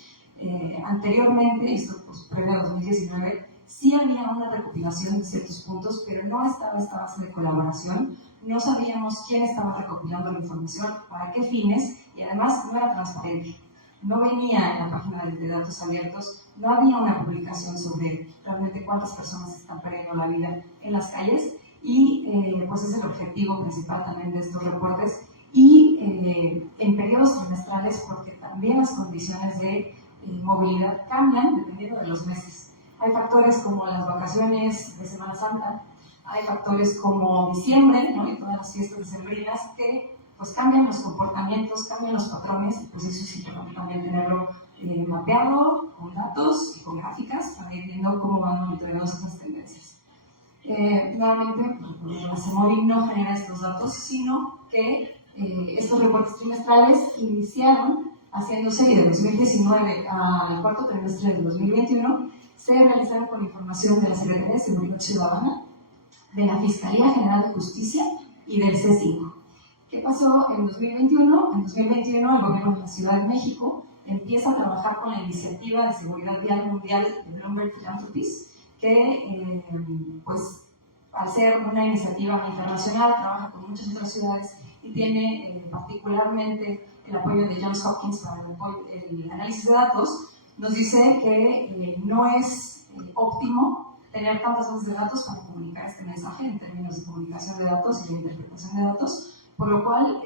Anteriormente, esto pues, previo a 2019, sí había una recopilación de ciertos puntos, pero no estaba esta base de colaboración, no sabíamos quién estaba recopilando la información, para qué fines, y además no era transparente. No venía en la página de datos abiertos, no había una publicación sobre realmente cuántas personas están perdiendo la vida en las calles, y pues es el objetivo principal también de estos reportes, y en periodos trimestrales, porque también las condiciones de movilidad cambian dependiendo de los meses. Hay factores como las vacaciones de Semana Santa, hay factores como diciembre, ¿no? Y todas las fiestas decembrinas que pues cambian los comportamientos, cambian los patrones, y pues eso es importante también tenerlo mapeado con datos y con gráficas para ir viendo cómo van monitoreando estas tendencias. Nuevamente, la CEMOVI no genera estos datos, sino que estos reportes trimestrales iniciaron haciéndose y de 2019 al cuarto trimestre de 2021 se realizaron con información de la Secretaría de Seguridad Ciudadana, de la Fiscalía General de Justicia y del C5. ¿Qué pasó en 2021? En 2021 el gobierno de la Ciudad de México empieza a trabajar con la iniciativa de seguridad vial mundial de Bloomberg Philanthropies, que pues al ser una iniciativa internacional trabaja con muchas otras ciudades y tiene particularmente el apoyo de Johns Hopkins para el análisis de datos. Nos dice que no es óptimo tener tantas bases de datos para comunicar este mensaje en términos de comunicación de datos y de interpretación de datos, por lo cual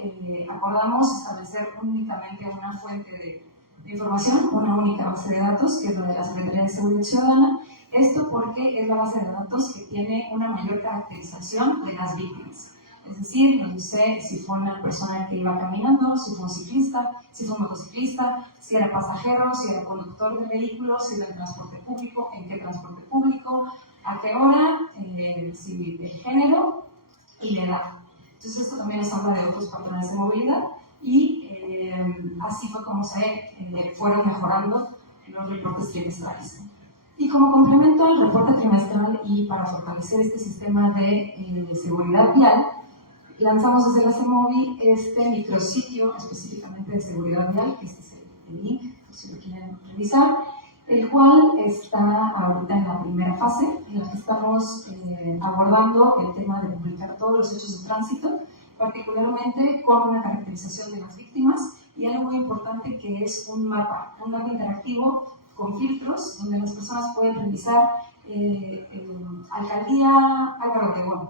acordamos establecer únicamente una fuente de información, una única base de datos, que es la de la Secretaría de Seguridad Ciudadana. Esto porque es la base de datos que tiene una mayor caracterización de las víctimas. Es decir, nos dice si fue una persona que iba caminando, si fue un ciclista, si fue un motociclista, si era pasajero, si era conductor de vehículos, si era en transporte público, en qué transporte público, a qué hora, si el género y la edad. Entonces esto también nos habla de otros patrones de movilidad y así fue como se fueron mejorando los reportes trimestrales. Y como complemento al reporte trimestral y para fortalecer este sistema de seguridad vial, lanzamos desde la CEMOVI este micrositio específicamente de seguridad vial, que este es el link, si lo quieren revisar, el cual está ahorita en la primera fase, en la que estamos abordando el tema de publicar todos los hechos de tránsito, particularmente con una caracterización de las víctimas y algo muy importante que es un mapa interactivo con filtros, donde las personas pueden revisar alcaldía Álvaro Obregón,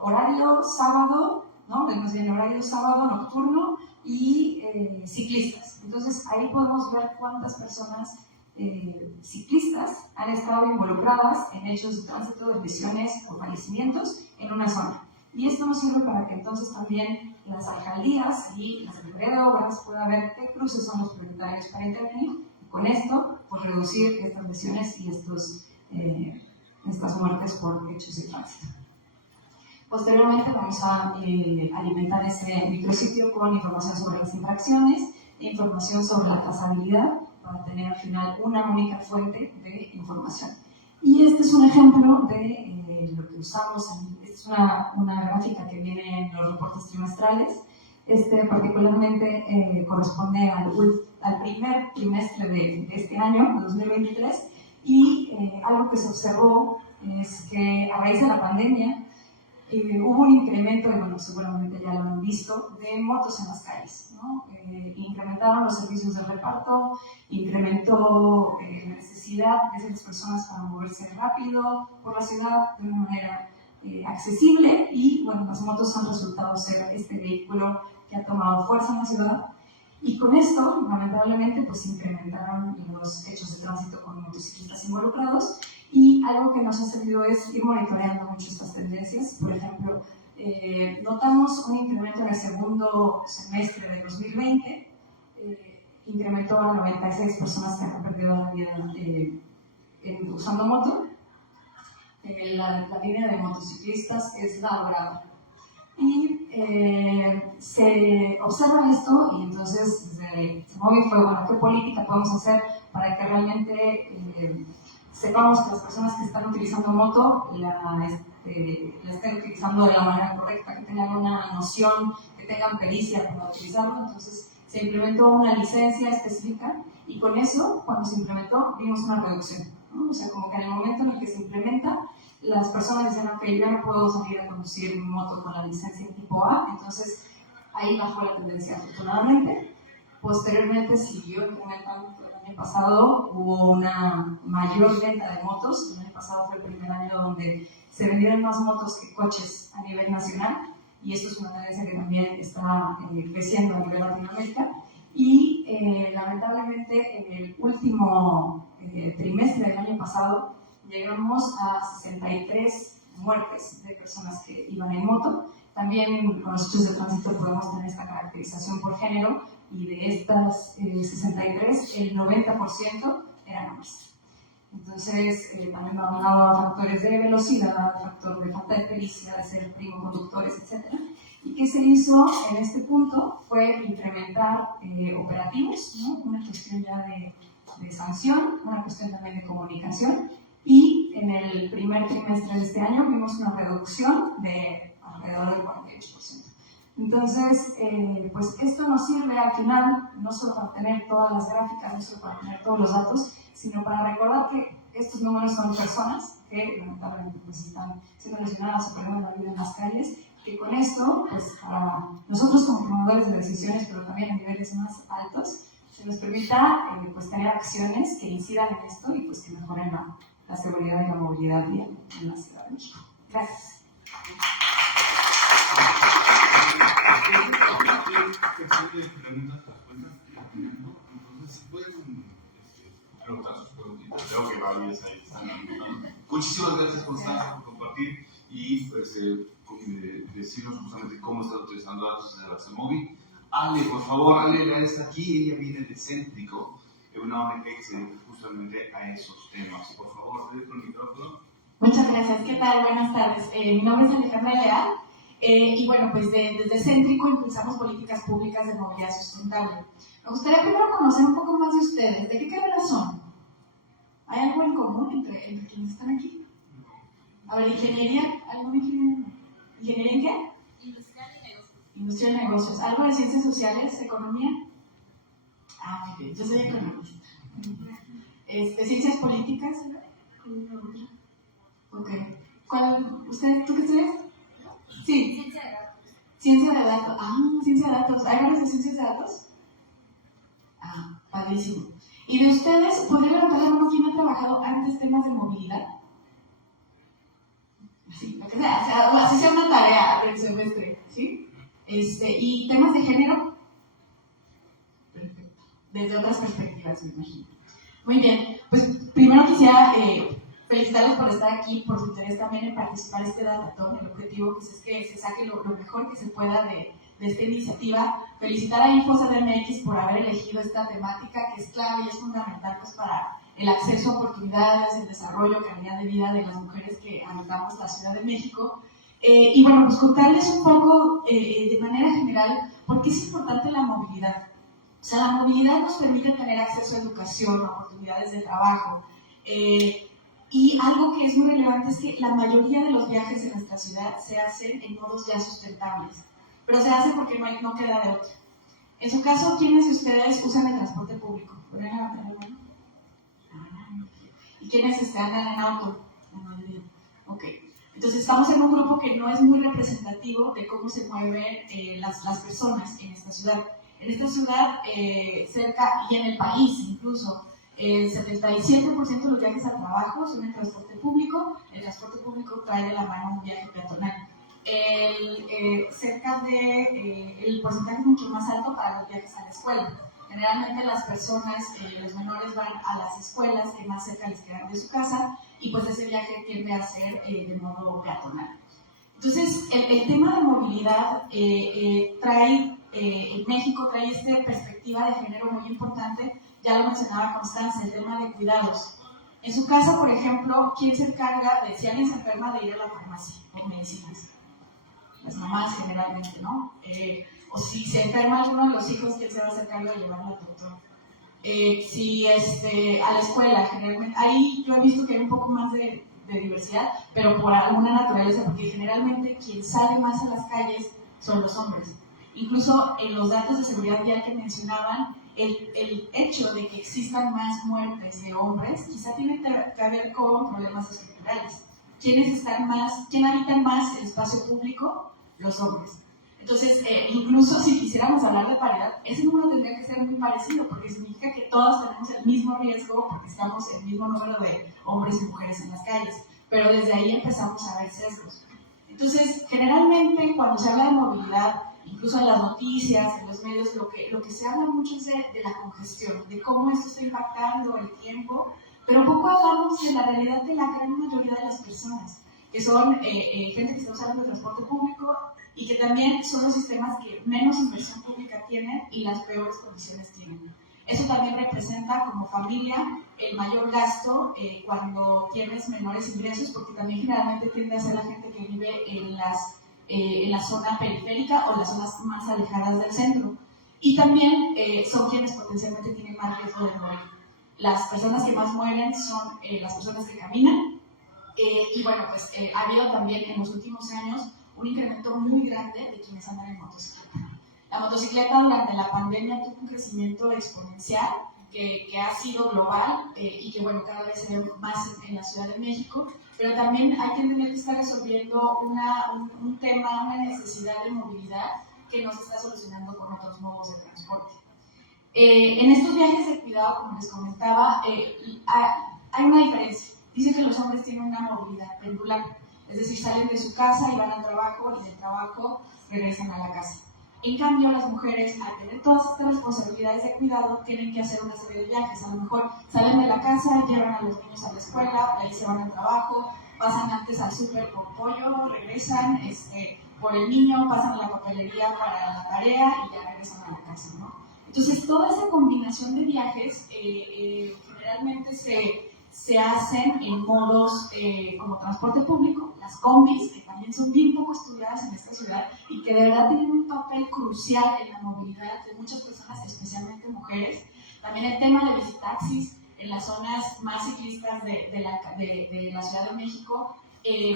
horario sábado, ¿no? Vemos bien horario sábado nocturno y ciclistas. Entonces ahí podemos ver cuántas personas ciclistas han estado involucradas en hechos de tránsito, de lesiones o fallecimientos en una zona. Y esto nos sirve para que entonces también las alcaldías y la Secretaría de Obras puedan ver qué cruces son los prioritarios para intervenir. Con esto, pues reducir estas lesiones y estas muertes por hechos de tránsito. Posteriormente vamos a alimentar ese micrositio con información sobre las infracciones e información sobre la trazabilidad para tener al final una única fuente de información. Y este es un ejemplo de lo que usamos en una gráfica que viene en los reportes trimestrales. Particularmente corresponde al primer trimestre de este año, de 2023, y algo que se observó es que a raíz de la pandemia hubo un incremento, y bueno, seguramente ya lo han visto, de motos en las calles, ¿no? Incrementaron los servicios de reparto, incrementó la necesidad de las personas para moverse rápido por la ciudad de una manera accesible, y bueno, las motos han resultado ser este vehículo que ha tomado fuerza en la ciudad, y con esto lamentablemente pues incrementaron los hechos de tránsito con motociclistas involucrados, y algo que nos ha servido es ir monitoreando mucho estas tendencias. Por ejemplo, notamos un incremento en el segundo semestre de 2020, incrementó a 96 personas que han perdido la vida usando moto. La línea de motociclistas es la dorada. Y se observa esto, y entonces desde CEMOVI fue, bueno, ¿qué política podemos hacer para que realmente sepamos que las personas que están utilizando moto la estén utilizando de la manera correcta, que tengan una noción, que tengan pericia para utilizarlo? Entonces se implementó una licencia específica, y con eso, cuando se implementó, vimos una reducción, ¿no? O sea, como que en el momento en el que se implementa, las personas dicen, ok, yo no puedo salir a conducir mi moto con la licencia tipo A, entonces ahí bajó la tendencia, afortunadamente. Posteriormente siguió incrementando. El año pasado hubo una mayor venta de motos. El año pasado fue el primer año donde se vendieron más motos que coches a nivel nacional, y esto es una tendencia que también está creciendo a nivel Latinoamérica. Y lamentablemente en el último trimestre del año pasado llegamos a 63 muertes de personas que iban en moto. También con los hechos de tránsito podemos tener esta caracterización por género, y de estas 63, el 90% eran hombres. Entonces, también va unado a factores de velocidad, factor de falta de pericia, de ser primo conductores, etc. ¿Y qué se hizo en este punto? Fue implementar operativos, ¿no? Una cuestión ya de sanción, una cuestión también de comunicación, y en el primer trimestre de este año vimos una reducción de alrededor del 48%. Entonces, pues esto nos sirve al final no solo para tener todas las gráficas, no solo para tener todos los datos, sino para recordar que estos números son personas que lamentablemente pues están siendo lesionadas o perdiendo la vida en las calles, que con esto, pues para nosotros como promotores de decisiones, pero también a niveles más altos, se nos permita pues tener acciones que incidan en esto, y pues que mejoren la seguridad y la movilidad vial en la Ciudad de México. Gracias. Entonces, pueden anotar sus preguntitas. Creo que varias ahí están. Muchísimas gracias, Constanza, por compartir y decirnos justamente cómo está utilizando datos desde la CEMOVI. Ale, por favor, Ale está aquí, ella viene de Céntrico, una ONG que se dedica justamente a esos temas. Por favor, te dejo el micrófono. Muchas gracias. ¿Qué tal? Buenas tardes. Mi nombre es Alejandra Leal. Y bueno, pues desde Céntrico impulsamos políticas públicas de movilidad sustentable. Me gustaría primero conocer un poco más de ustedes. ¿De qué carrera son? ¿Hay algo en común entre quienes están aquí? A ver, ¿ingeniería? ¿Algo de ingeniería? ¿Ingeniería en qué? Industrial y negocios. Industrial y negocios. ¿Algo de ciencias sociales? ¿Economía? Ah, muy bien. Yo soy economista. ¿Ciencias políticas? Ok. ¿Tú qué estudias? Sí. Ciencia de datos. Ciencia de datos. Ah, ciencia de datos. ¿Hay varias de ciencias de datos? Ah, padrísimo. ¿Y de ustedes, podría levantar la mano quién ha trabajado antes temas de movilidad? Sí, lo que sea, así sea una tarea del semestre, ¿sí? ¿Y temas de género? Perfecto. Desde otras perspectivas, me imagino. Muy bien, pues primero quisiera felicitarles por estar aquí, por su interés también en participar en este datatón. El objetivo pues, es que se saque lo mejor que se pueda de esta iniciativa. Felicitar a InfoCDMX por haber elegido esta temática que es clave y es fundamental pues, para el acceso a oportunidades, el desarrollo, calidad de vida de las mujeres que habitamos la Ciudad de México. Y bueno, pues contarles un poco de manera general por qué es importante la movilidad. O sea, la movilidad nos permite tener acceso a educación, a oportunidades de trabajo. Y algo que es muy relevante relevante es que la mayoría de los viajes en nuestra ciudad se hacen en modos ya sustentables, pero se hace porque no queda de otra. En su caso, ¿quiénes de ustedes usan el transporte público? ¿Podrían levantar la mano? ¿Y quiénes andan en auto? La mayoría. Ok. Entonces estamos en un grupo que no es muy representativo de cómo se mueven las personas en esta ciudad. En esta ciudad, cerca, y en el país incluso, el 77% de los viajes al trabajo son en transporte público. El transporte público trae de la mano un viaje peatonal. El porcentaje es mucho más alto para los viajes a la escuela. Generalmente las personas, los menores van a las escuelas que más cerca les quedan de su casa y pues ese viaje tiende a ser de modo peatonal. Entonces, el tema de movilidad en México trae esta perspectiva de género muy importante. Ya lo mencionaba Constanza, el tema de cuidados. En su casa, por ejemplo, ¿quién se encarga de si alguien se enferma de ir a la farmacia o medicinas? Las mamás generalmente, ¿no? O si se enferma alguno de los hijos, ¿quién se va a hacer cargo de llevarlo al doctor? Si a la escuela, generalmente, ahí yo he visto que hay un poco más de diversidad, pero por alguna naturaleza, porque generalmente quien sale más a las calles son los hombres. Incluso en los datos de seguridad vial que mencionaban, el hecho de que existan más muertes de hombres quizá tiene que ver con problemas estructurales. ¿Quién habitan más el espacio público? Los hombres. Entonces, incluso si quisiéramos hablar de paridad, ese número tendría que ser muy parecido, porque significa que todos tenemos el mismo riesgo, porque estamos el mismo número de hombres y mujeres en las calles, pero desde ahí empezamos a ver sesgos. Entonces, generalmente cuando se habla de movilidad, incluso en las noticias, en los medios, lo que se habla mucho es de la congestión, de cómo esto está impactando el tiempo, pero poco hablamos de la realidad de la gran mayoría de las personas, que son gente que está usando el transporte público y que también son los sistemas que menos inversión pública tienen y las peores condiciones tienen. Eso también representa como familia el mayor gasto cuando tienes menores ingresos, porque también generalmente tiende a ser la gente que vive en la zona periférica o las zonas más alejadas del centro. Y también son quienes potencialmente tienen más riesgo de morir. Las personas que más mueren son las personas que caminan. Y bueno, pues ha habido también en los últimos años un incremento muy grande de quienes andan en motocicleta. La motocicleta durante la pandemia tuvo un crecimiento exponencial que ha sido global y que bueno, cada vez se ve más en la Ciudad de México, pero también hay que entender que está resolviendo un tema, una necesidad de movilidad que no se está solucionando con otros modos de transporte. En estos viajes de cuidado, como les comentaba, hay una diferencia. Dicen que los hombres tienen una movilidad pendular, es decir, salen de su casa y van al trabajo y del trabajo regresan a la casa. En cambio, las mujeres, al tener todas estas responsabilidades de cuidado, tienen que hacer una serie de viajes. A lo mejor salen de la casa, llevan a los niños a la escuela, de ahí se van al trabajo, pasan antes al súper por pollo, regresan por el niño, pasan a la papelería para la tarea y ya regresan a la casa, ¿no? Entonces, toda esa combinación de viajes generalmente se hacen en modos como transporte público, las combis, que también son bien poco estudiadas en esta ciudad y que de verdad tienen un papel crucial en la movilidad de muchas personas, especialmente mujeres. También el tema de bicitaxis en las zonas más ciclistas de la Ciudad de México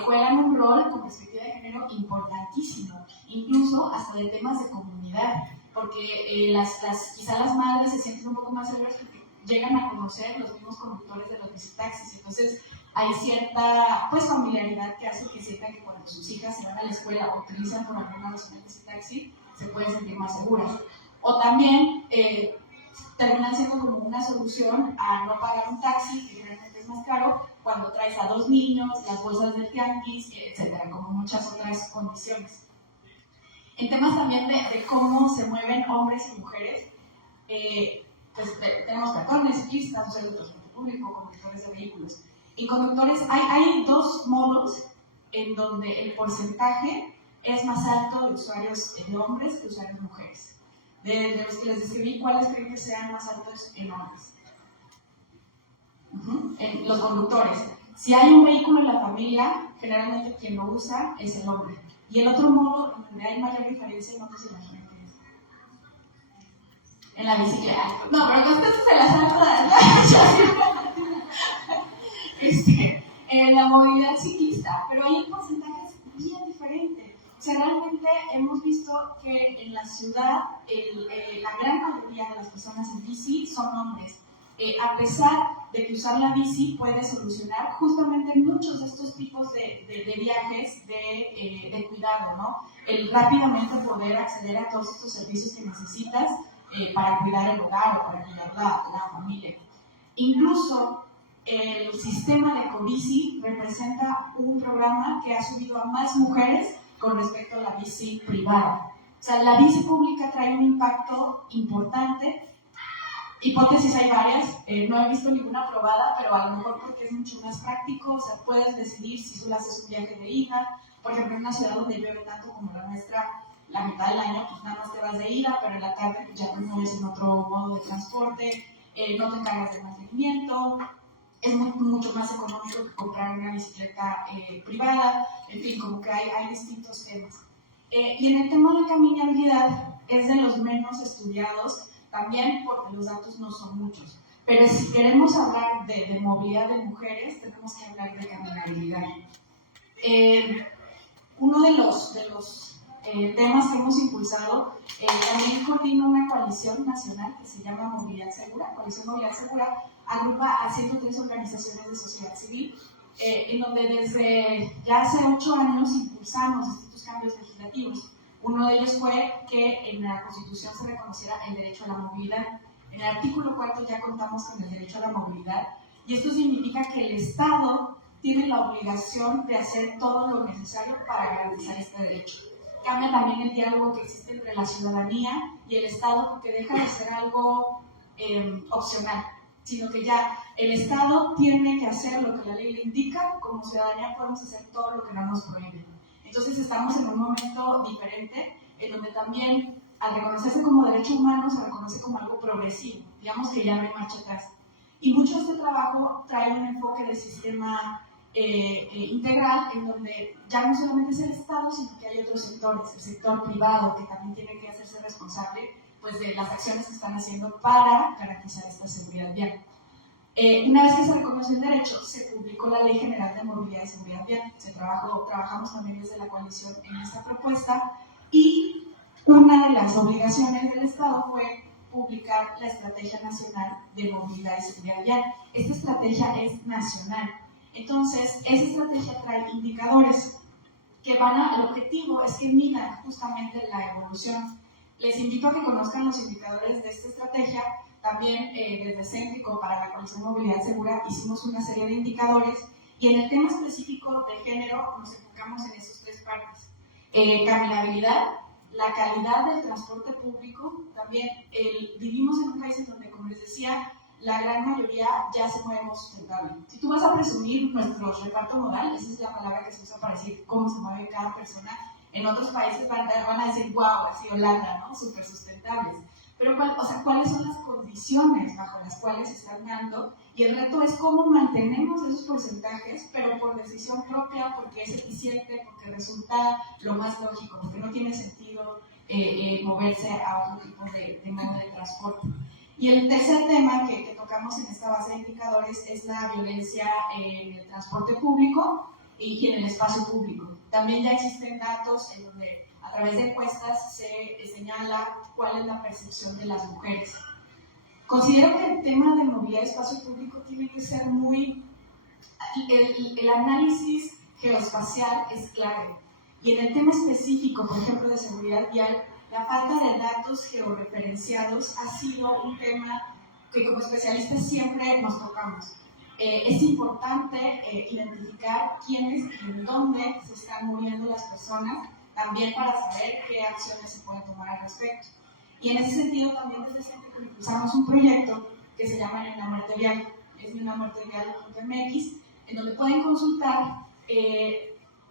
juegan un rol con perspectiva de género importantísimo, incluso hasta de temas de comunidad, porque quizá las madres se sienten un poco más seguras porque llegan a conocer los mismos conductores de los bicitaxis. Entonces hay cierta familiaridad que hace que sientan que cuando sus hijas se van a la escuela o utilizan por alguna razón el bicitaxi, se pueden sentir más seguras. O también terminan siendo como una solución a no pagar un taxi, que generalmente es más caro, cuando traes a 2 niños, las bolsas del tianguis, etcétera, como muchas otras condiciones. En temas también de cómo se mueven hombres y mujeres, pues tenemos peatones, ciclistas, usuarios de transporte público, conductores de vehículos. En conductores hay dos modos en donde el porcentaje es más alto de usuarios de hombres que usuarios de mujeres. De los que les describí, ¿cuáles creen que sean más altos en hombres? En los conductores. Si hay un vehículo en la familia, generalmente quien lo usa es el hombre. Y el otro modo donde hay mayor diferencia, no se imaginan qué es. En la bicicleta. No, pero Constanza se las sabe todas. en la movilidad ciclista, pero ahí el porcentaje es bien diferente. O sea, realmente hemos visto que en la ciudad la gran mayoría de las personas en bici son hombres. A pesar de que usar la bici puede solucionar justamente muchos de estos tipos de viajes de cuidado, ¿no? El rápidamente poder acceder a todos estos servicios que necesitas para cuidar el hogar o para cuidar la familia. Incluso el sistema de Ecobici representa un programa que ha subido a más mujeres con respecto a la bici privada. O sea, la bici pública trae un impacto importante. Hipótesis hay varias, no he visto ninguna probada, pero a lo mejor porque es mucho más práctico, o sea, puedes decidir si solo haces un viaje de ida. Por ejemplo, en una ciudad donde llueve tanto como la nuestra, la mitad del año, pues nada más te vas de ida, pero en la tarde pues, ya te mueves en otro modo de transporte, no te encargas de mantenimiento, es mucho más económico que comprar una bicicleta privada, en fin, como que hay distintos temas. Y en el tema de caminabilidad es de los menos estudiados, también porque los datos no son muchos. Pero si queremos hablar de movilidad de mujeres, tenemos que hablar de caminabilidad. Uno de los temas que hemos impulsado, también coordina una coalición nacional que se llama Movilidad Segura. Coalición Movilidad Segura agrupa a 103 organizaciones de sociedad civil, en donde desde ya hace 8 años impulsamos distintos cambios legislativos. Uno de ellos fue que en la Constitución se reconociera el derecho a la movilidad. En el artículo 4 ya contamos con el derecho a la movilidad, y esto significa que el Estado tiene la obligación de hacer todo lo necesario para garantizar este derecho. Cambia también el diálogo que existe entre la ciudadanía y el Estado, porque deja de ser algo opcional, sino que ya el Estado tiene que hacer lo que la ley le indica. Como ciudadanía podemos hacer todo lo que no nos prohíbe. Entonces estamos en un momento diferente, en donde también al reconocerse como derecho humano se reconoce como algo progresivo, digamos que ya no hay marcha atrás. Y mucho de este trabajo trae un enfoque del sistema integral, en donde ya no solamente es el Estado, sino que hay otros sectores, el sector privado, que también tiene que hacerse responsable pues, de las acciones que están haciendo para garantizar esta seguridad vial. Una vez que se reconoció el derecho, se publicó la Ley General de Movilidad y Seguridad Vial. Trabajamos también desde la coalición en esta propuesta, y una de las obligaciones del Estado fue publicar la Estrategia Nacional de Movilidad y Seguridad Vial. Esta estrategia es nacional. Entonces, esa estrategia trae indicadores que el objetivo es que midan justamente la evolución. Les invito a que conozcan los indicadores de esta estrategia. También desde Céntrico para la Coalición Movilidad Segura hicimos una serie de indicadores, y en el tema específico de género nos enfocamos en esas 3 partes. Caminabilidad, la calidad del transporte público, también vivimos en un país en donde, como les decía, la gran mayoría ya se mueve sustentable. Si tú vas a presumir nuestro reparto modal, esa es la palabra que se usa para decir cómo se mueve cada persona, en otros países van a decir, wow, así Holanda, ¿no? Súper sustentables. Pero, ¿cuáles son las condiciones bajo las cuales se están dando? Y el reto es cómo mantenemos esos porcentajes, pero por decisión propia, porque es eficiente, porque resulta lo más lógico, porque no tiene sentido moverse a otro tipo de modo de transporte. Y el tercer tema que tocamos en esta base de indicadores es la violencia en el transporte público y en el espacio público. También ya existen datos en donde a través de encuestas se señala cuál es la percepción de las mujeres. Considero que el tema de movilidad y espacio público tiene que ser el análisis geoespacial es clave. Y en el tema específico, por ejemplo, de seguridad vial, la falta de datos georreferenciados ha sido un tema que como especialistas siempre nos tocamos. Es importante identificar quiénes y en dónde se están moviendo las personas, también para saber qué acciones se pueden tomar al respecto. Y en ese sentido también desde Céntrico impulsamos un proyecto que se llama Ni una muerte vial, es niunamuertevial.mx, en donde pueden consultar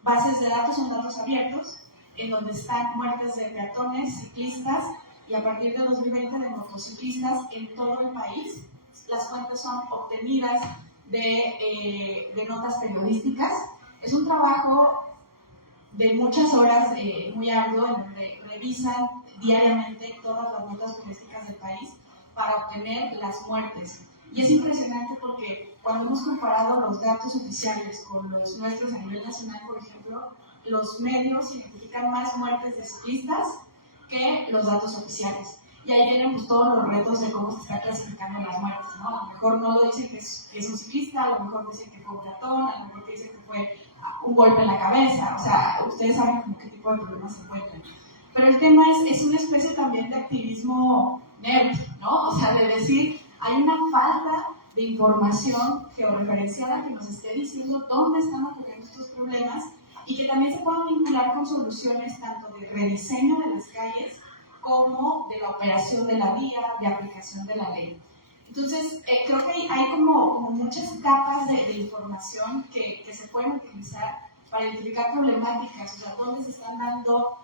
bases de datos, son datos abiertos, en donde están muertes de peatones, ciclistas y a partir de 2020 de motociclistas en todo el país. Las fuentes son obtenidas de notas periodísticas. Es un trabajo de muchas horas, muy arduo, en donde revisan diariamente todas las notas periodísticas del país para obtener las muertes. Y es impresionante porque cuando hemos comparado los datos oficiales con los nuestros a nivel nacional, por ejemplo, los medios identifican más muertes de ciclistas que los datos oficiales. Y ahí vienen pues, todos los retos de cómo se está clasificando las muertes, ¿no? A lo mejor no lo dicen que es un ciclista, a lo mejor dicen que fue un ratón, a lo mejor dicen que fue un golpe en la cabeza, o sea, ustedes saben como qué tipo de problemas se encuentran. Pero el tema es una especie también de activismo nerd, ¿no? O sea, de decir, hay una falta de información georreferenciada que nos esté diciendo dónde están ocurriendo estos problemas y que también se puedan vincular con soluciones tanto de rediseño de las calles como de la operación de la vía, de aplicación de la ley. Entonces, creo que hay como muchas capas de información que se pueden utilizar para identificar problemáticas, o sea, dónde se están dando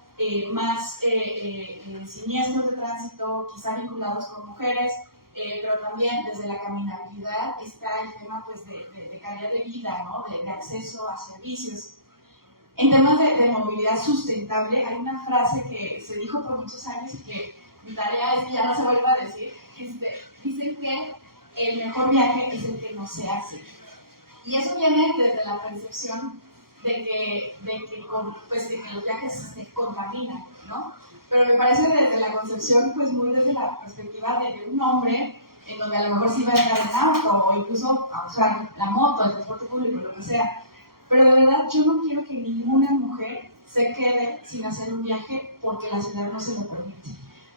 más siniestros de tránsito, quizá vinculados con mujeres, pero también desde la caminabilidad está el tema pues, de calidad de vida, ¿no? de acceso a servicios. En temas de movilidad sustentable, hay una frase que se dijo por muchos años y que mi tarea es que ya no se vuelva a decir. Dicen que el mejor viaje es el que no se hace. Y eso viene desde la percepción de que los viajes se contaminan, ¿no? Pero me parece desde la concepción, pues muy desde la perspectiva de un hombre, en donde a lo mejor sí va a andar en auto o incluso a usar la moto, el transporte público, lo que sea. Pero de verdad, yo no quiero que ninguna mujer se quede sin hacer un viaje porque la ciudad no se lo permite.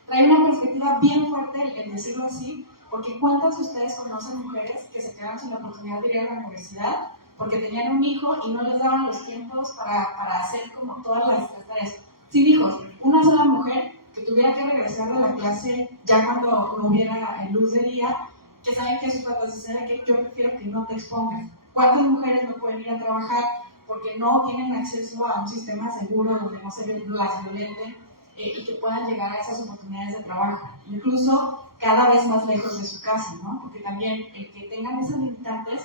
Trae una perspectiva bien fuerte el decirlo así, porque ¿cuántas de ustedes conocen mujeres que se quedaron sin la oportunidad de ir a la universidad porque tenían un hijo y no les daban los tiempos para hacer como todas las tareas? Sin hijos, una sola mujer que tuviera que regresar de la clase ya cuando no hubiera luz de día, que saben que sus papás dicen que yo prefiero que no te expongan. ¿Cuántas mujeres no pueden ir a trabajar porque no tienen acceso a un sistema seguro donde no se las violenten y que puedan llegar a esas oportunidades de trabajo? Incluso cada vez más lejos de su casa, ¿no? Porque también el que tengan esas limitantes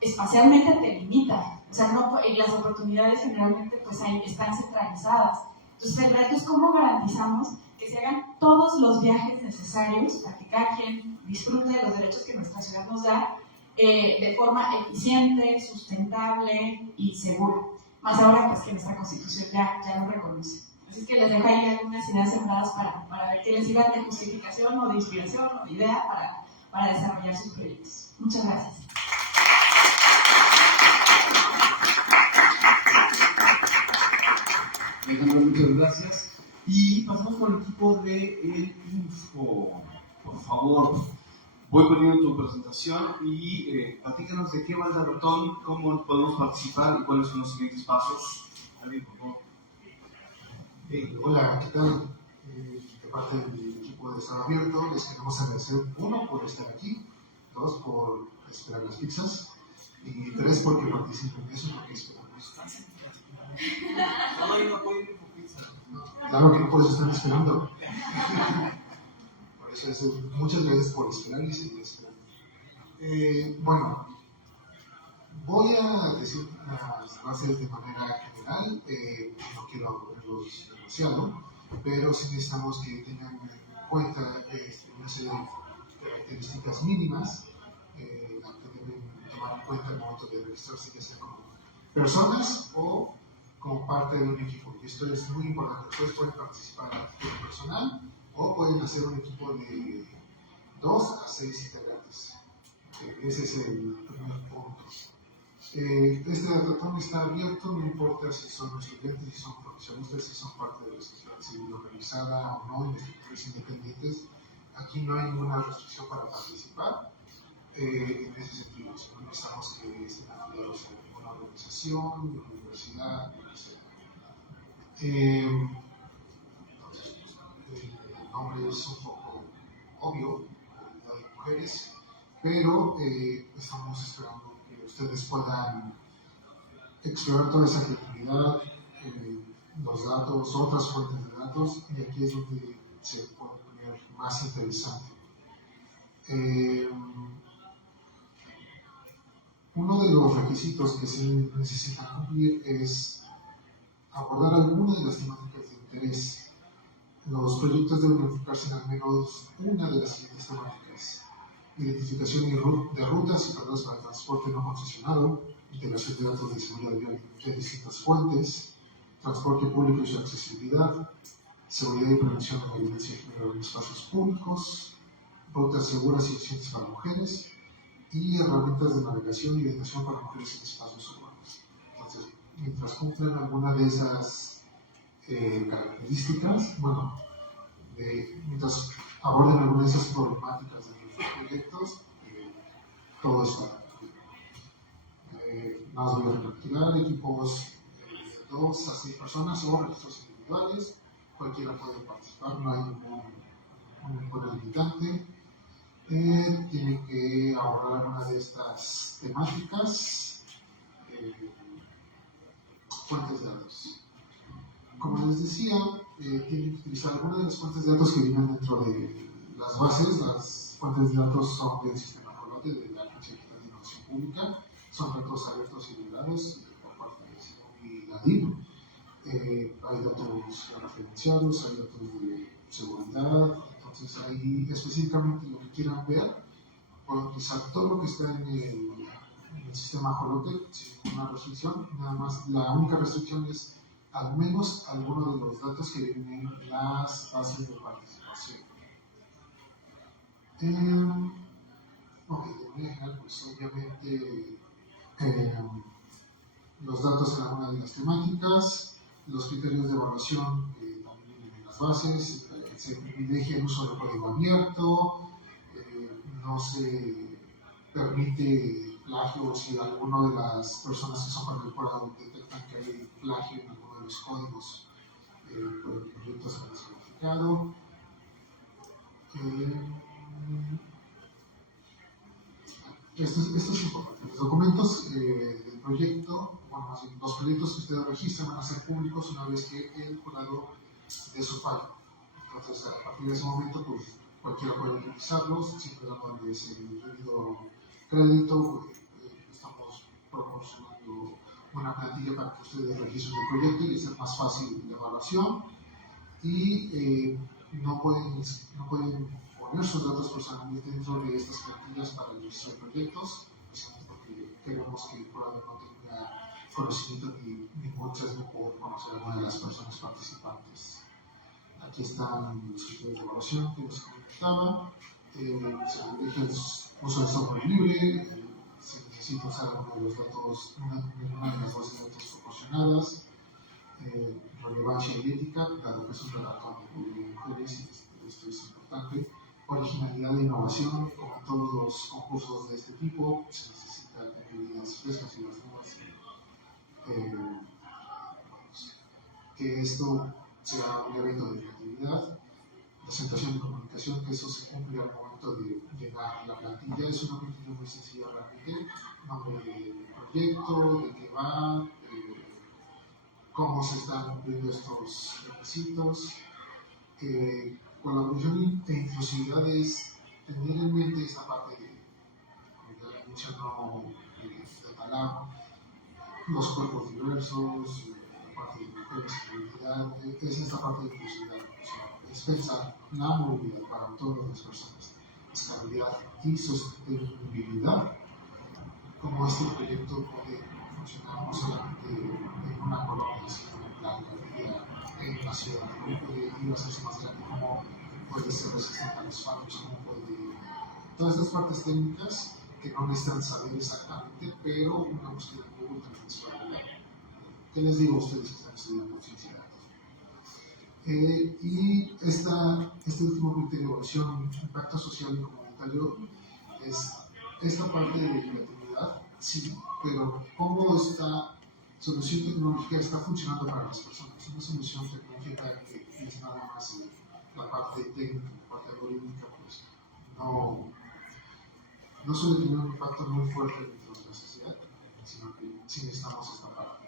espacialmente te limita. O sea, y las oportunidades generalmente pues ahí están centralizadas. Entonces el reto es cómo garantizamos que se hagan todos los viajes necesarios para que cada quien disfrute de los derechos que nuestra ciudad nos da de forma eficiente, sustentable y segura. Más ahora pues que nuestra Constitución ya lo reconoce. Así que les dejo ahí algunas ideas sembradas para ver qué les sirva de justificación o de inspiración o de idea para desarrollar sus proyectos. Muchas gracias. Alejandro, muchas gracias. Y pasamos con el equipo de El Info. Por favor, voy poniendo tu presentación y platícanos de qué va el maratón, cómo podemos participar y cuáles son los siguientes pasos. Alguien, por favor. Hola, ¿qué tal? De parte del equipo de Estado Abierto, les queremos agradecer, 1, por estar aquí, 2, por esperar las pizzas, y 3, porque participen. Eso es lo que esperamos. Claro que no puedes estar esperando. Por eso, muchas gracias por esperar y seguir esperando. Bueno, voy a decir las bases de manera general, no quiero ponerlos demasiado, pero sí necesitamos que tengan en cuenta una serie de características mínimas que deben tomar en cuenta al momento de registrarse, ya sea como personas o como parte de un equipo. Y esto es muy importante. Ustedes pueden participar a título personal o pueden hacer un equipo de 2 a 6 integrantes. Ese es el primer punto. Este maratón está abierto, no importa si son estudiantes, si son profesionistas, si son parte de la sociedad civil organizada o no, investigadores independientes. Aquí no hay ninguna restricción para participar. En ese sentido, si no necesitamos que estén afiliados a alguna organización, una universidad, lo que sea. Entonces, el nombre es un poco obvio, comunidad de mujeres, pero estamos esperando que ustedes puedan explorar toda esa creatividad, los datos, otras fuentes de datos, y aquí es donde se puede poner más interesante. Uno de los requisitos que se necesitan cumplir es abordar alguna de las temáticas de interés. Los proyectos deben enfocarse en al menos una de las siguientes temáticas: identificación de rutas y corredores para transporte no concesionado, integración de datos de seguridad vial de distintas fuentes, transporte público y su accesibilidad, seguridad y prevención de la violencia de género en espacios públicos, rutas seguras y eficientes para mujeres y herramientas de navegación y orientación para mujeres en espacios urbanos. Entonces, mientras cumplan alguna de esas características, mientras aborden alguna de esas problemáticas de nuestros proyectos, todo está bien. Nada más voy a recapitular: equipos de 2 a 6 personas o registros individuales, cualquiera puede participar, no hay ningún limitante. Tiene que abordar una de estas temáticas. Fuentes de datos. Como les decía, tienen que utilizar algunas de las fuentes de datos que vienen dentro de las bases. Las fuentes de datos son del sistema Colote, de la Agencia de Innovación Pública. Son datos abiertos y liberados por parte de la DIP. Hay datos referenciados, hay datos de seguridad. Entonces, ahí específicamente lo que quieran ver, pueden utilizar todo lo que está en el sistema Jolote sin ninguna restricción. Nada más, la única restricción es al menos alguno de los datos que vienen en las bases de participación. De manera general, pues obviamente los datos en alguna de las temáticas, los criterios de evaluación también vienen en las bases, se privilegia el uso del código abierto, no se permite plagio si alguna de las personas que son parte del jurado detectan que hay plagio en alguno de los códigos el proyecto será descalificado. Esto es importante. Los documentos del proyecto, más bien, los proyectos que ustedes registran van a ser públicos una vez que el jurado dé su fallo. Entonces, a partir de ese momento, pues cualquiera puede utilizarlos, siempre dándoles el debido crédito. Estamos proporcionando una plantilla para que ustedes registren el proyecto y sea más fácil la evaluación. Y no pueden poner sus datos personales dentro de estas plantillas para el registro de proyectos, porque queremos que el jurado no tenga conocimiento ni muchas ni por conocer a alguna de las personas participantes. Aquí están los criterios de evaluación que les comentaba. Se deja el uso de software libre, se necesita usar alguno de los datos, una de las bases de datos proporcionadas. Relevancia y ética, dado que es un relato de mujeres, y esto es importante. Originalidad e innovación, como en todos los concursos de este tipo, se necesita tener ideas frescas y las nuevas. Que esto sea un evento de creatividad. Presentación y comunicación, que eso se cumple al momento de llenar la plantilla. Es una plantilla muy sencilla realmente. Nombre del proyecto, de qué va, cómo se están cumpliendo estos requisitos. Colaboración e inclusividad es tener en mente esta parte como ya mencionó de Talam, los cuerpos diversos, la parte de mujeres y movilidad, es esta parte de inclusividad. Es pensar la movilidad para todas las personas, estabilidad y sostenibilidad, como este proyecto puede funcionar no solamente en una colonia, sino en la ciudad, cómo puede ir a hacerse más grande, cómo puede ser resistente a los fallos, cómo puede... Todas estas partes técnicas que no necesitan saber exactamente, pero una búsqueda de Google también es válida. ¿Qué les digo a ustedes que están estudiando ciencia de datos? Y este último criterio de evaluación, impacto social y comunitario, es esta parte de creatividad, sí, pero cómo esta solución tecnológica está funcionando para las personas. Una solución tecnológica que es nada más la parte técnica, la parte algorítmica, pues no suele tener un impacto muy fuerte dentro de la sociedad, sino que sí necesitamos esta parte.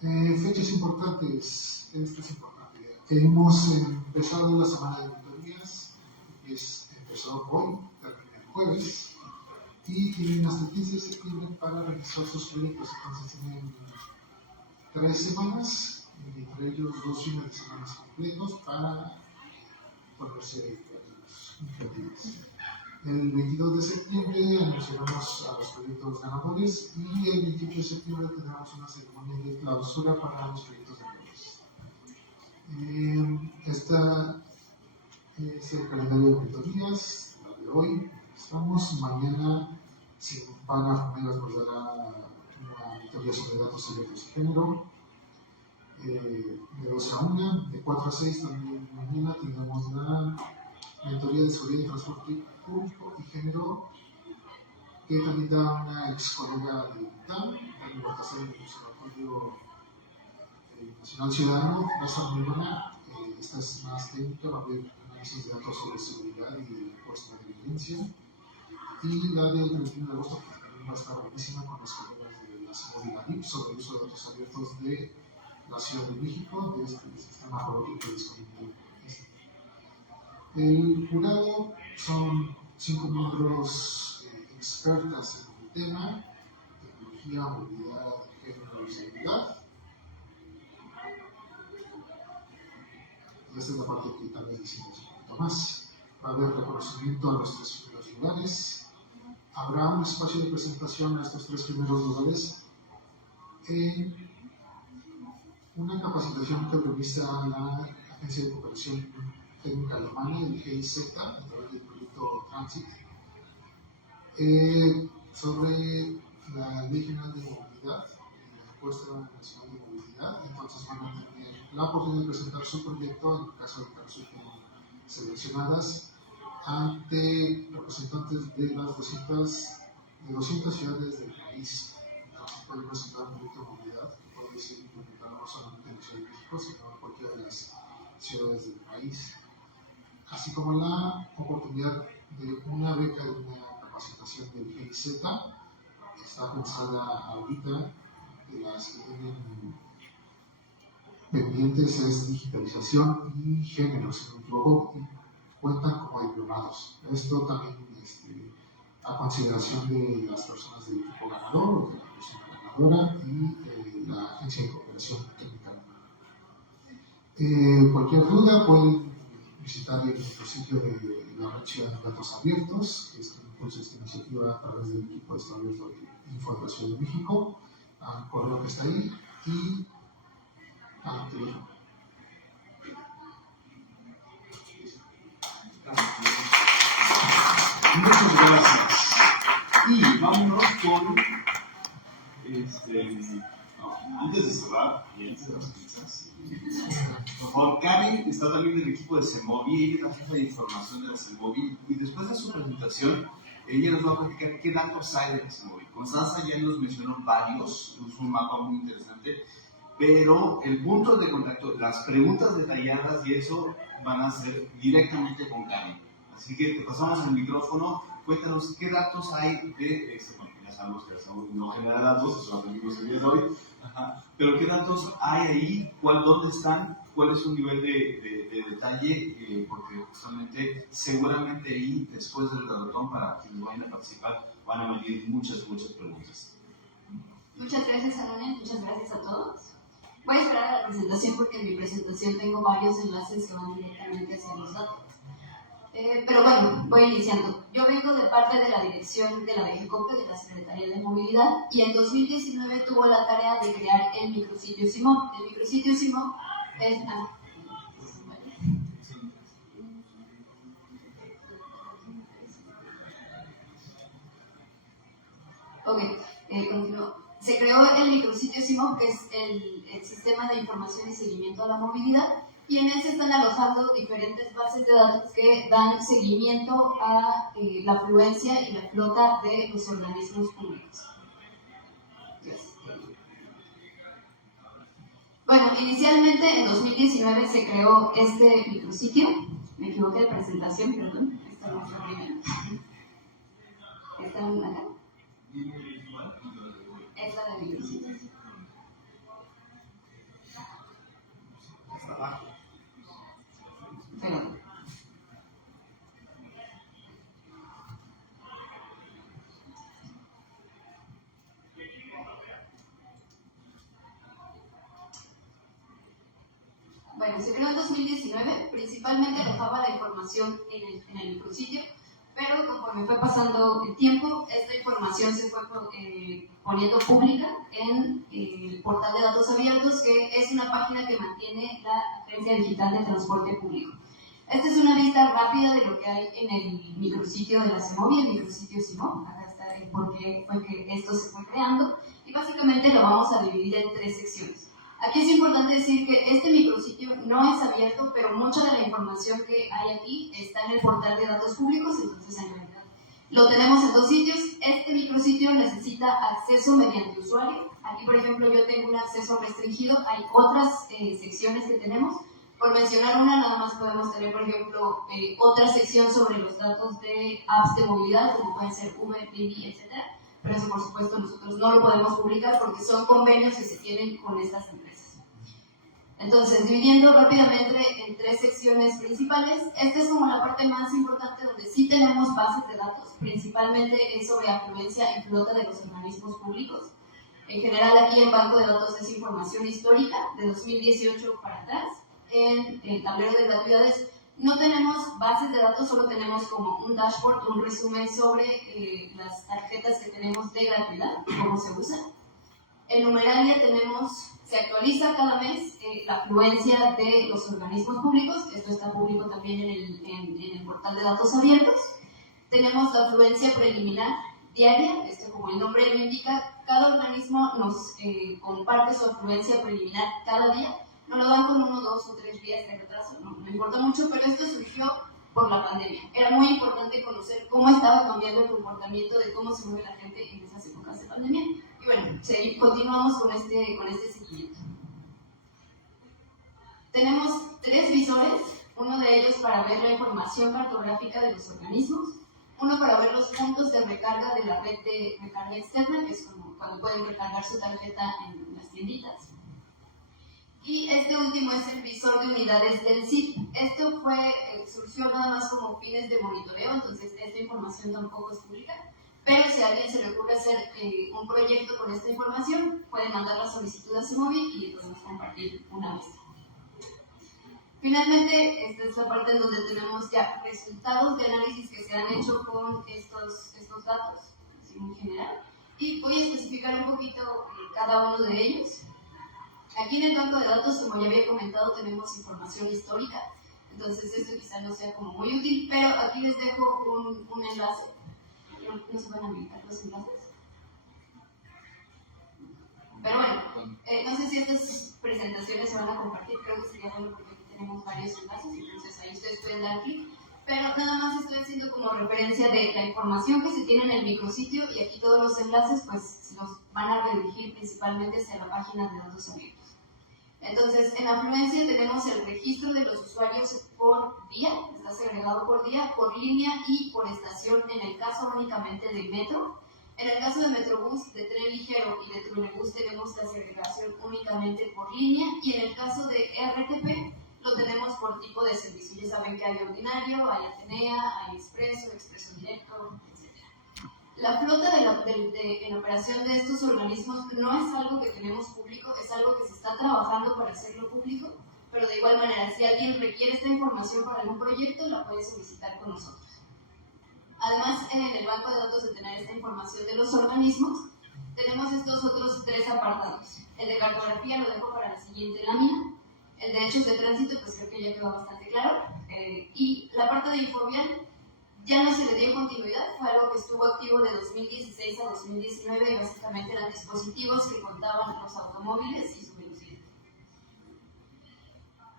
Fechas importantes, esta es importante. Hemos empezado la semana de mentorías, empezó hoy, termina el jueves, y tienen hasta el 15 de septiembre para realizar sus proyectos. Entonces tienen 3 semanas, entre ellos 2 fines de semana completos para ponerse creativos. El 22 de septiembre anunciaremos a los proyectos ganadores y el 28 de septiembre tendremos una ceremonia de clausura para los proyectos ganadores. Esta es el calendario de mentorías, la de hoy. Estamos mañana, si van a Famelas, nos dará una mentoría sobre datos abiertos y género. De 12 a 1, de 4 a 6 también mañana tendremos la mentoría de seguridad y transporte público y género, que también da una ex colega de UNAM, la representación del Observatorio Nacional Ciudadano, Raza muy buena. Esta es más técnica, va a haber análisis de datos sobre seguridad y de puesta de violencia. Y la del 21 de agosto, que también va a estar buenísima, con las colegas de la CEMOVI sobre el uso de datos abiertos de la Ciudad de México, de este sistema robótico disponible. El jurado son 5 miembros expertas en el tema: tecnología, movilidad, género y seguridad. Y esta es la parte que también hicimos un poquito más. Va a haber reconocimiento a los 3 primeros lugares. Habrá un espacio de presentación a estos 3 primeros lugares en una capacitación que organiza la Agencia de Cooperación Técnica Alemana, el GIZ, a través del proyecto Transit, sobre la Ley General de Movilidad y la Encuesta Nacional de Movilidad. Entonces van a tener la oportunidad de presentar su proyecto, en el caso de que resulten seleccionadas, ante representantes de las 200 ciudades del país. Entonces pueden presentar un proyecto de movilidad que puede ser implementado no solamente en la Ciudad de México, sino en cualquiera de las ciudades del país, así como la oportunidad de una beca de una capacitación del GIZ, que está pensada ahorita, de las que tienen pendientes es digitalización y género, si no me equivoco, y cuentan como diplomados. Esto también a consideración de las personas del equipo ganador o de la persona ganadora y la Agencia de Cooperación Técnica. Cualquier duda pueden visitar el sitio de la Red de Datos Abiertos, que es que impulsa esta iniciativa a través del equipo de Estado Abierto de Info de la Ciudad de México, al correo que está ahí y al teléfono. Muchas gracias. Y vámonos con antes de cerrar, y antes de las pizzas, por favor, Karen está también del equipo de CEMOVI, ella es la jefa de información de la CEMOVI, y después de su presentación, ella nos va a platicar qué datos hay de la CEMOVI. Constanza ya nos mencionó varios, es un mapa muy interesante, pero el punto de contacto, las preguntas detalladas y eso van a ser directamente con Karen. Así que te pasamos el micrófono, cuéntanos qué datos hay de, bueno, ya sabemos que hacemos no genera datos, eso lo aprendimos el día de hoy, pero qué datos hay ahí, dónde están, cuál es su nivel de detalle, porque justamente seguramente ahí, después del relatón, para quienes vayan a participar, van a venir muchas preguntas. Muchas gracias, Anone, muchas gracias a todos. Voy a esperar a la presentación porque en mi presentación tengo varios enlaces que van directamente hacia los datos. Pero bueno, voy iniciando. Yo vengo de parte de la dirección de la DGCOPE, de la Secretaría de Movilidad, y en 2019 tuvo la tarea de crear el micrositio Simón. El micrositio Simón es... continúo. Se creó el micrositio Simón, que es el sistema de información y seguimiento a la movilidad, y en él se están alojando diferentes bases de datos que dan seguimiento a la afluencia y la flota de los organismos públicos. Bueno, inicialmente en 2019 se creó este micrositio. Me equivoqué de presentación, perdón. Esta no es la primera. ¿Esta es acá? Es la de micrositio. Perdón. Bueno, se creó en 2019, principalmente alojaba la información en el micrositio, pero conforme fue pasando el tiempo, esta información se fue poniendo pública en el portal de datos abiertos, que es una página que mantiene la Agencia Digital de Transporte Público. Esta es una vista rápida de lo que hay en el micrositio de la CEMOVI, el micrositio Simón. Acá está el por qué fue que esto se fue creando, y básicamente lo vamos a dividir en 3 secciones. Aquí es importante decir que este micrositio no es abierto, pero mucha de la información que hay aquí está en el portal de datos públicos, entonces en realidad lo tenemos en 2 sitios. Este micrositio necesita acceso mediante usuario. Aquí, por ejemplo, yo tengo un acceso restringido. Hay otras secciones que tenemos. Por mencionar una, nada más podemos tener, por ejemplo, otra sección sobre los datos de apps de movilidad, como pueden ser Uber, Didi, etc. Pero eso, por supuesto, nosotros no lo podemos publicar porque son convenios que se tienen con estas empresas. Entonces, dividiendo rápidamente en 3 secciones principales, esta es como la parte más importante donde sí tenemos bases de datos, principalmente es sobre afluencia en flota de los organismos públicos. En general, aquí en Banco de Datos es información histórica, de 2018 para atrás. En el tablero de gratuidades no tenemos bases de datos, solo tenemos como un dashboard, un resumen sobre las tarjetas que tenemos de gratuidad, cómo se usan. En numeralia se actualiza cada mes la afluencia de los organismos públicos, esto está público también en el portal de datos abiertos. Tenemos la afluencia preliminar diaria, esto como el nombre lo indica, cada organismo nos comparte su afluencia preliminar cada día, no lo dan con 1, 2 o 3 días de retraso, no importa mucho, pero esto surgió por la pandemia. Era muy importante conocer cómo estaba cambiando el comportamiento de cómo se mueve la gente en esas épocas de pandemia. Y bueno, continuamos con este seguimiento. Tenemos 3 visores, uno de ellos para ver la información cartográfica de los organismos, uno para ver los puntos de recarga de la red de recarga externa, que es como cuando pueden recargar su tarjeta en las tienditas. Y este último es el visor de unidades del CIP. Esto surgió nada más como fines de monitoreo, entonces esta información tampoco es pública. Pero si a alguien se le ocurre hacer un proyecto con esta información, puede mandar la solicitud a CEMOVI y le podemos compartir una vez. Finalmente, esta es la parte en donde tenemos ya resultados de análisis que se han hecho con estos datos, así en general. Y voy a especificar un poquito cada uno de ellos. Aquí en el banco de datos, como ya había comentado, tenemos información histórica. Entonces esto quizá no sea como muy útil, pero aquí les dejo un enlace. ¿No se van a habilitar los enlaces? Pero bueno, no sé si estas presentaciones se van a compartir, creo que sería bueno porque aquí tenemos varios enlaces, entonces ahí ustedes pueden dar clic. Pero nada más estoy haciendo como referencia de la información que se tiene en el micrositio y aquí todos los enlaces pues los van a redirigir principalmente hacia la página de datos abiertos. Entonces, en afluencia tenemos el registro de los usuarios por día, está segregado por día, por línea y por estación, en el caso únicamente de metro. En el caso de Metrobús, de tren ligero y de trolebús tenemos la segregación únicamente por línea, y en el caso de RTP lo tenemos por tipo de servicio. Ya saben que hay ordinario, hay Atenea, hay expreso, expreso directo, etc. La flota en operación de estos organismos no es algo que tenemos público, es algo que se está trabajando para hacerlo público, pero de igual manera, si alguien requiere esta información para algún proyecto, la puede solicitar con nosotros. Además, en el banco de datos de tener esta información de los organismos, tenemos estos otros 3 apartados. El de cartografía lo dejo para la siguiente lámina. El de hechos de tránsito, pues creo que ya quedó bastante claro. Y la parte de Infovial ya no se le dio continuidad, fue algo que estuvo activo de 2016 a 2019 y básicamente eran dispositivos que contaban los automóviles y su velocidad.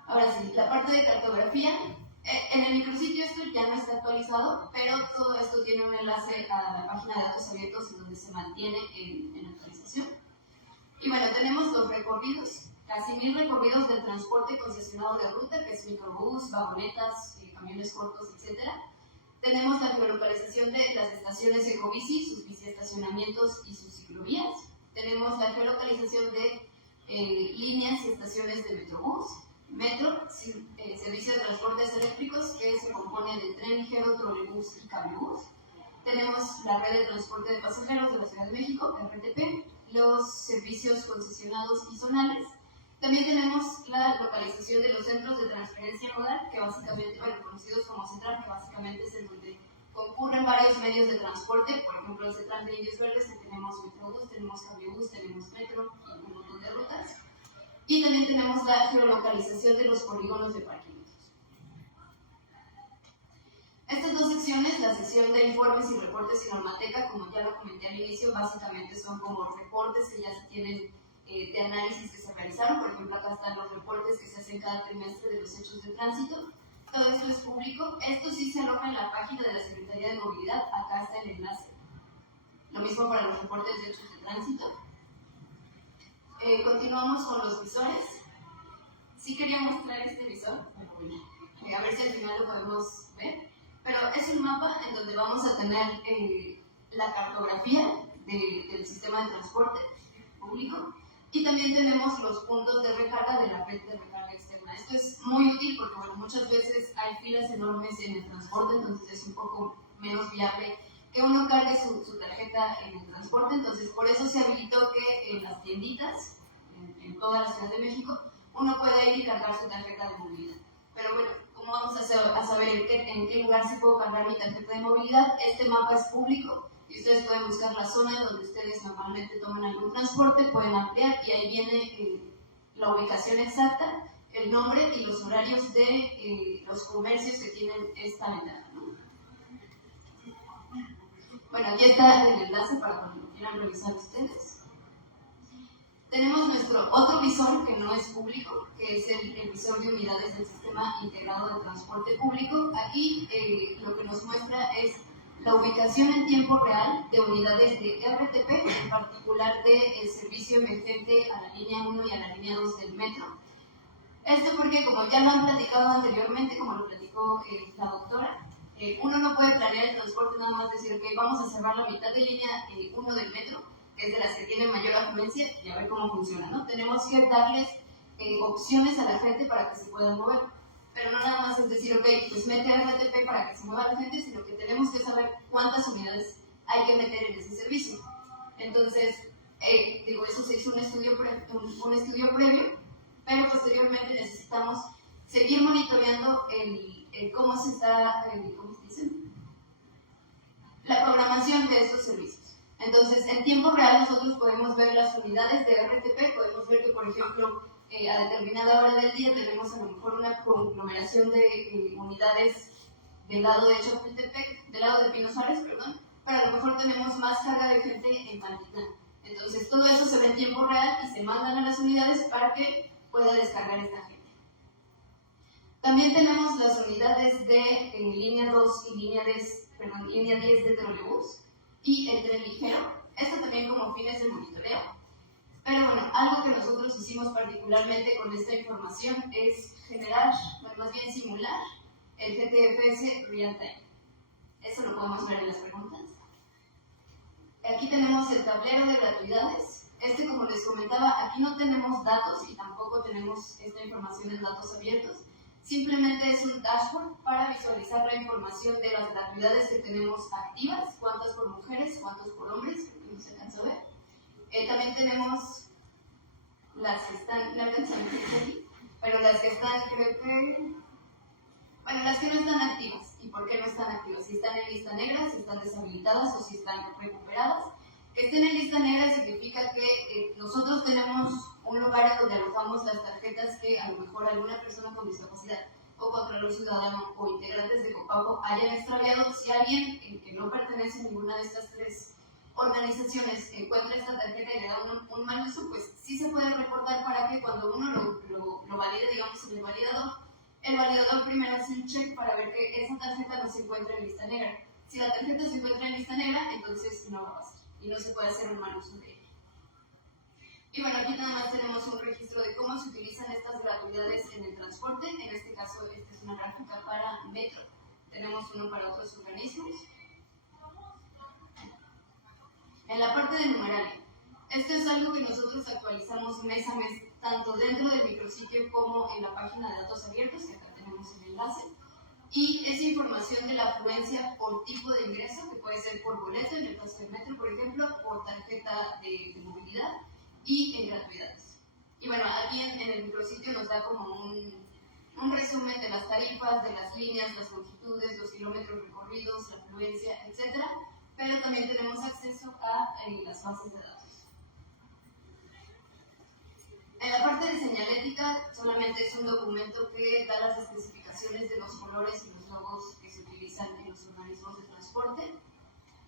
Ahora sí, la parte de cartografía. En el micrositio esto ya no está actualizado, pero todo esto tiene un enlace a la página de datos abiertos en donde se mantiene en actualización. Y bueno, tenemos los recorridos, casi 1000 recorridos del transporte concesionado de ruta, que es microbús, vagonetas, camiones cortos, etc. Tenemos la geolocalización de las estaciones Ecobici, sus biciestacionamientos y sus ciclovías. Tenemos la geolocalización de líneas y estaciones de Metrobús. Metro, servicio de transportes eléctricos, que se compone de tren ligero, trolebús y cablebús. Tenemos la red de transporte de pasajeros de la Ciudad de México, RTP, los servicios concesionados y zonales. También tenemos la localización de los centros de transferencia modal, que básicamente, bueno, conocidos como Central, que básicamente es el donde concurren varios medios de transporte, por ejemplo, el CETRAN de Indios Verdes, que tenemos Metrobús, tenemos Cablebús, tenemos Metro y un montón de rutas. Y también tenemos la geolocalización de los polígonos de parquímetros. Estas dos secciones, la sección de informes y reportes y normateca, como ya lo comenté al inicio, básicamente son como reportes que ya se tienen de análisis que se realizaron. Por ejemplo, acá están los reportes que se hacen cada trimestre de los hechos de tránsito. Todo esto es público. Esto sí se aloja en la página de la Secretaría de Movilidad. Acá está el enlace. Lo mismo para los reportes de hechos de tránsito. Continuamos con los visores. Sí quería mostrar este visor, a ver si al final lo podemos ver. Pero es un mapa en donde vamos a tener la cartografía del sistema de transporte público y también tenemos los puntos de recarga de la red de recarga externa. Esto es muy útil porque bueno, muchas veces hay filas enormes en el transporte, entonces es un poco menos viable que uno cargue su tarjeta en el transporte. Entonces por eso se habilitó que en las tienditas, en toda la Ciudad de México, uno puede ir y cargar su tarjeta de movilidad. Pero bueno, ¿cómo vamos a saber en qué lugar se puede cargar mi tarjeta de movilidad? Este mapa es público y ustedes pueden buscar la zona en donde ustedes normalmente toman algún transporte, pueden ampliar y ahí viene la ubicación exacta, el nombre y los horarios de los comercios que tienen esta ventana, ¿no? Bueno, aquí está el enlace para cuando lo quieran revisar ustedes. Tenemos nuestro otro visor que no es público, que es el visor de unidades del Sistema Integrado de Transporte Público. Aquí lo que nos muestra es la ubicación en tiempo real de unidades de RTP, en particular del servicio emergente a la línea 1 y a la línea 2 del metro. Esto porque, como ya lo han platicado anteriormente, como lo platicó la doctora, uno no puede planear el transporte nada más decir, ok, vamos a cerrar la mitad de línea 1 del metro, que es de las que tienen mayor afluencia, y a ver cómo funciona, ¿no? Tenemos que darles opciones a la gente para que se puedan mover. Pero no nada más es decir, ok, pues mete RTP para que se mueva la gente, sino que tenemos que saber cuántas unidades hay que meter en ese servicio. Entonces, eso se hizo un estudio previo, pero posteriormente necesitamos seguir monitoreando cómo se está, ¿cómo se dice? La programación de estos servicios. Entonces, en tiempo real nosotros podemos ver las unidades de RTP, podemos ver que, por ejemplo, a determinada hora del día tenemos a lo mejor una conglomeración de unidades del lado de Chapultepec, del lado de Pino Suárez, perdón, pero a lo mejor tenemos más carga de gente en Pantitlán. Entonces, todo eso se ve en tiempo real y se mandan a las unidades para que pueda descargar esta gente. También tenemos las unidades de línea 2 y línea 10 de trolebús y el tren ligero, esto también como fines de monitoreo. Pero bueno, algo que nosotros hicimos particularmente con esta información es generar, bueno, más bien simular el GTFS Real Time. Eso lo podemos ver en las preguntas. Aquí tenemos el tablero de gratuidades. Como les comentaba, aquí no tenemos datos y tampoco tenemos esta información en datos abiertos. Simplemente es un dashboard para visualizar la información de las gratuidades que tenemos activas, cuántas por mujeres, cuántos por hombres, que no se alcanza a ver. También tenemos las que están, no alcanzo a ver aquí, pero las que están, creo que, bueno, las que no están activas. ¿Y por qué no están activas? Si están en lista negra, si están deshabilitadas o si están recuperadas. Que estén en lista negra significa que nosotros tenemos un lugar donde alojamos las tarjetas que a lo mejor alguna persona con discapacidad o Contralor Ciudadano o integrantes de COPACO hayan extraviado. Si alguien que no pertenece a ninguna de estas tres organizaciones encuentra esta tarjeta y le da un mal uso, pues sí se puede reportar para que cuando uno lo valide, digamos, en el validador primero hace un check para ver que esa tarjeta no se encuentra en lista negra. Si la tarjeta se encuentra en lista negra, entonces no va a pasar y no se puede hacer un mal uso de ella. Y bueno, aquí nada más tenemos un registro de cómo se utilizan estas gratuidades en el transporte. En este caso, esta es una gráfica para Metro. Tenemos uno para otros organismos. En la parte de numeralia, esto es algo que nosotros actualizamos mes a mes, tanto dentro del micrositio como en la página de datos abiertos, que acá tenemos el enlace. Y es información de la afluencia por tipo de ingreso, que puede ser por boleto, en el caso del metro, por ejemplo, por tarjeta de movilidad y en gratuidades. Y bueno, aquí en el micrositio nos da como un resumen de las tarifas, de las líneas, las longitudes, los kilómetros recorridos, la afluencia, etc. Pero también tenemos acceso a las bases de datos. En la parte de señalética solamente es un documento que da las especificaciones de los colores y los logos que se utilizan en los organismos de transporte.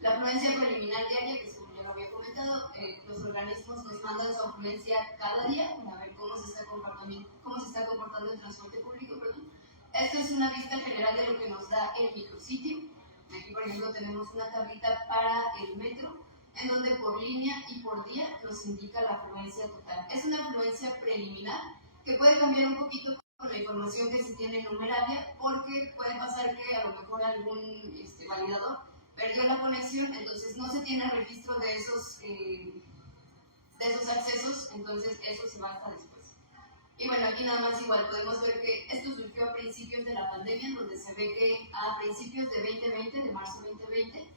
La afluencia preliminar diaria, que como ya lo había comentado, los organismos nos mandan su afluencia cada día para ver cómo se está comportando el transporte público. Esto es una vista general de lo que nos da el micrositio. Aquí, por ejemplo, tenemos una tablita para el metro, en donde por línea y por día nos indica la afluencia total. Es una afluencia preliminar que puede cambiar un poquito con la información que se tiene numeraria, porque puede pasar que a lo mejor algún validador perdió la conexión, entonces no se tiene registro de esos accesos, entonces eso se va hasta después. Y bueno, aquí nada más igual podemos ver que esto surgió a principios de la pandemia, donde se ve que a principios de 2020, de marzo 2020,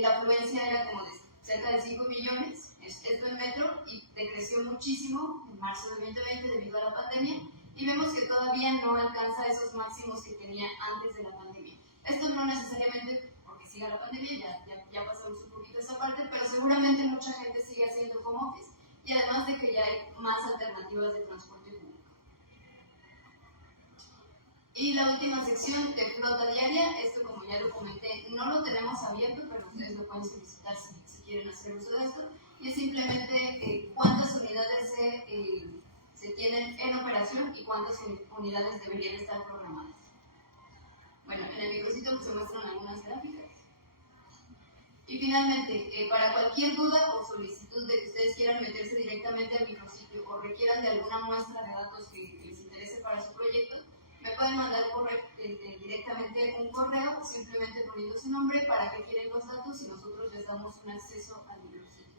la afluencia era como de cerca de 5 millones, esto en metro, y decreció muchísimo en marzo de 2020 debido a la pandemia, y vemos que todavía no alcanza esos máximos que tenía antes de la pandemia. Esto no necesariamente porque siga la pandemia, ya pasamos un poquito esa parte, pero seguramente mucha gente sigue haciendo home office, y además de que ya hay más alternativas de transporte público. Y la última sección de flota diaria, esto como ya lo comenté, no lo tenemos abierto, pero ustedes lo pueden solicitar si quieren hacer uso de esto, y es simplemente cuántas unidades se tienen en operación y cuántas unidades deberían estar programadas. Bueno, en el micrositio se muestran algunas gráficas. Y finalmente, para cualquier duda o solicitud de que ustedes quieran meterse directamente al micrositio o requieran de alguna muestra de datos que les interese para su proyecto, me pueden mandar directamente un correo, simplemente poniendo su nombre, para que quieren los datos y nosotros les damos un acceso al micrositio.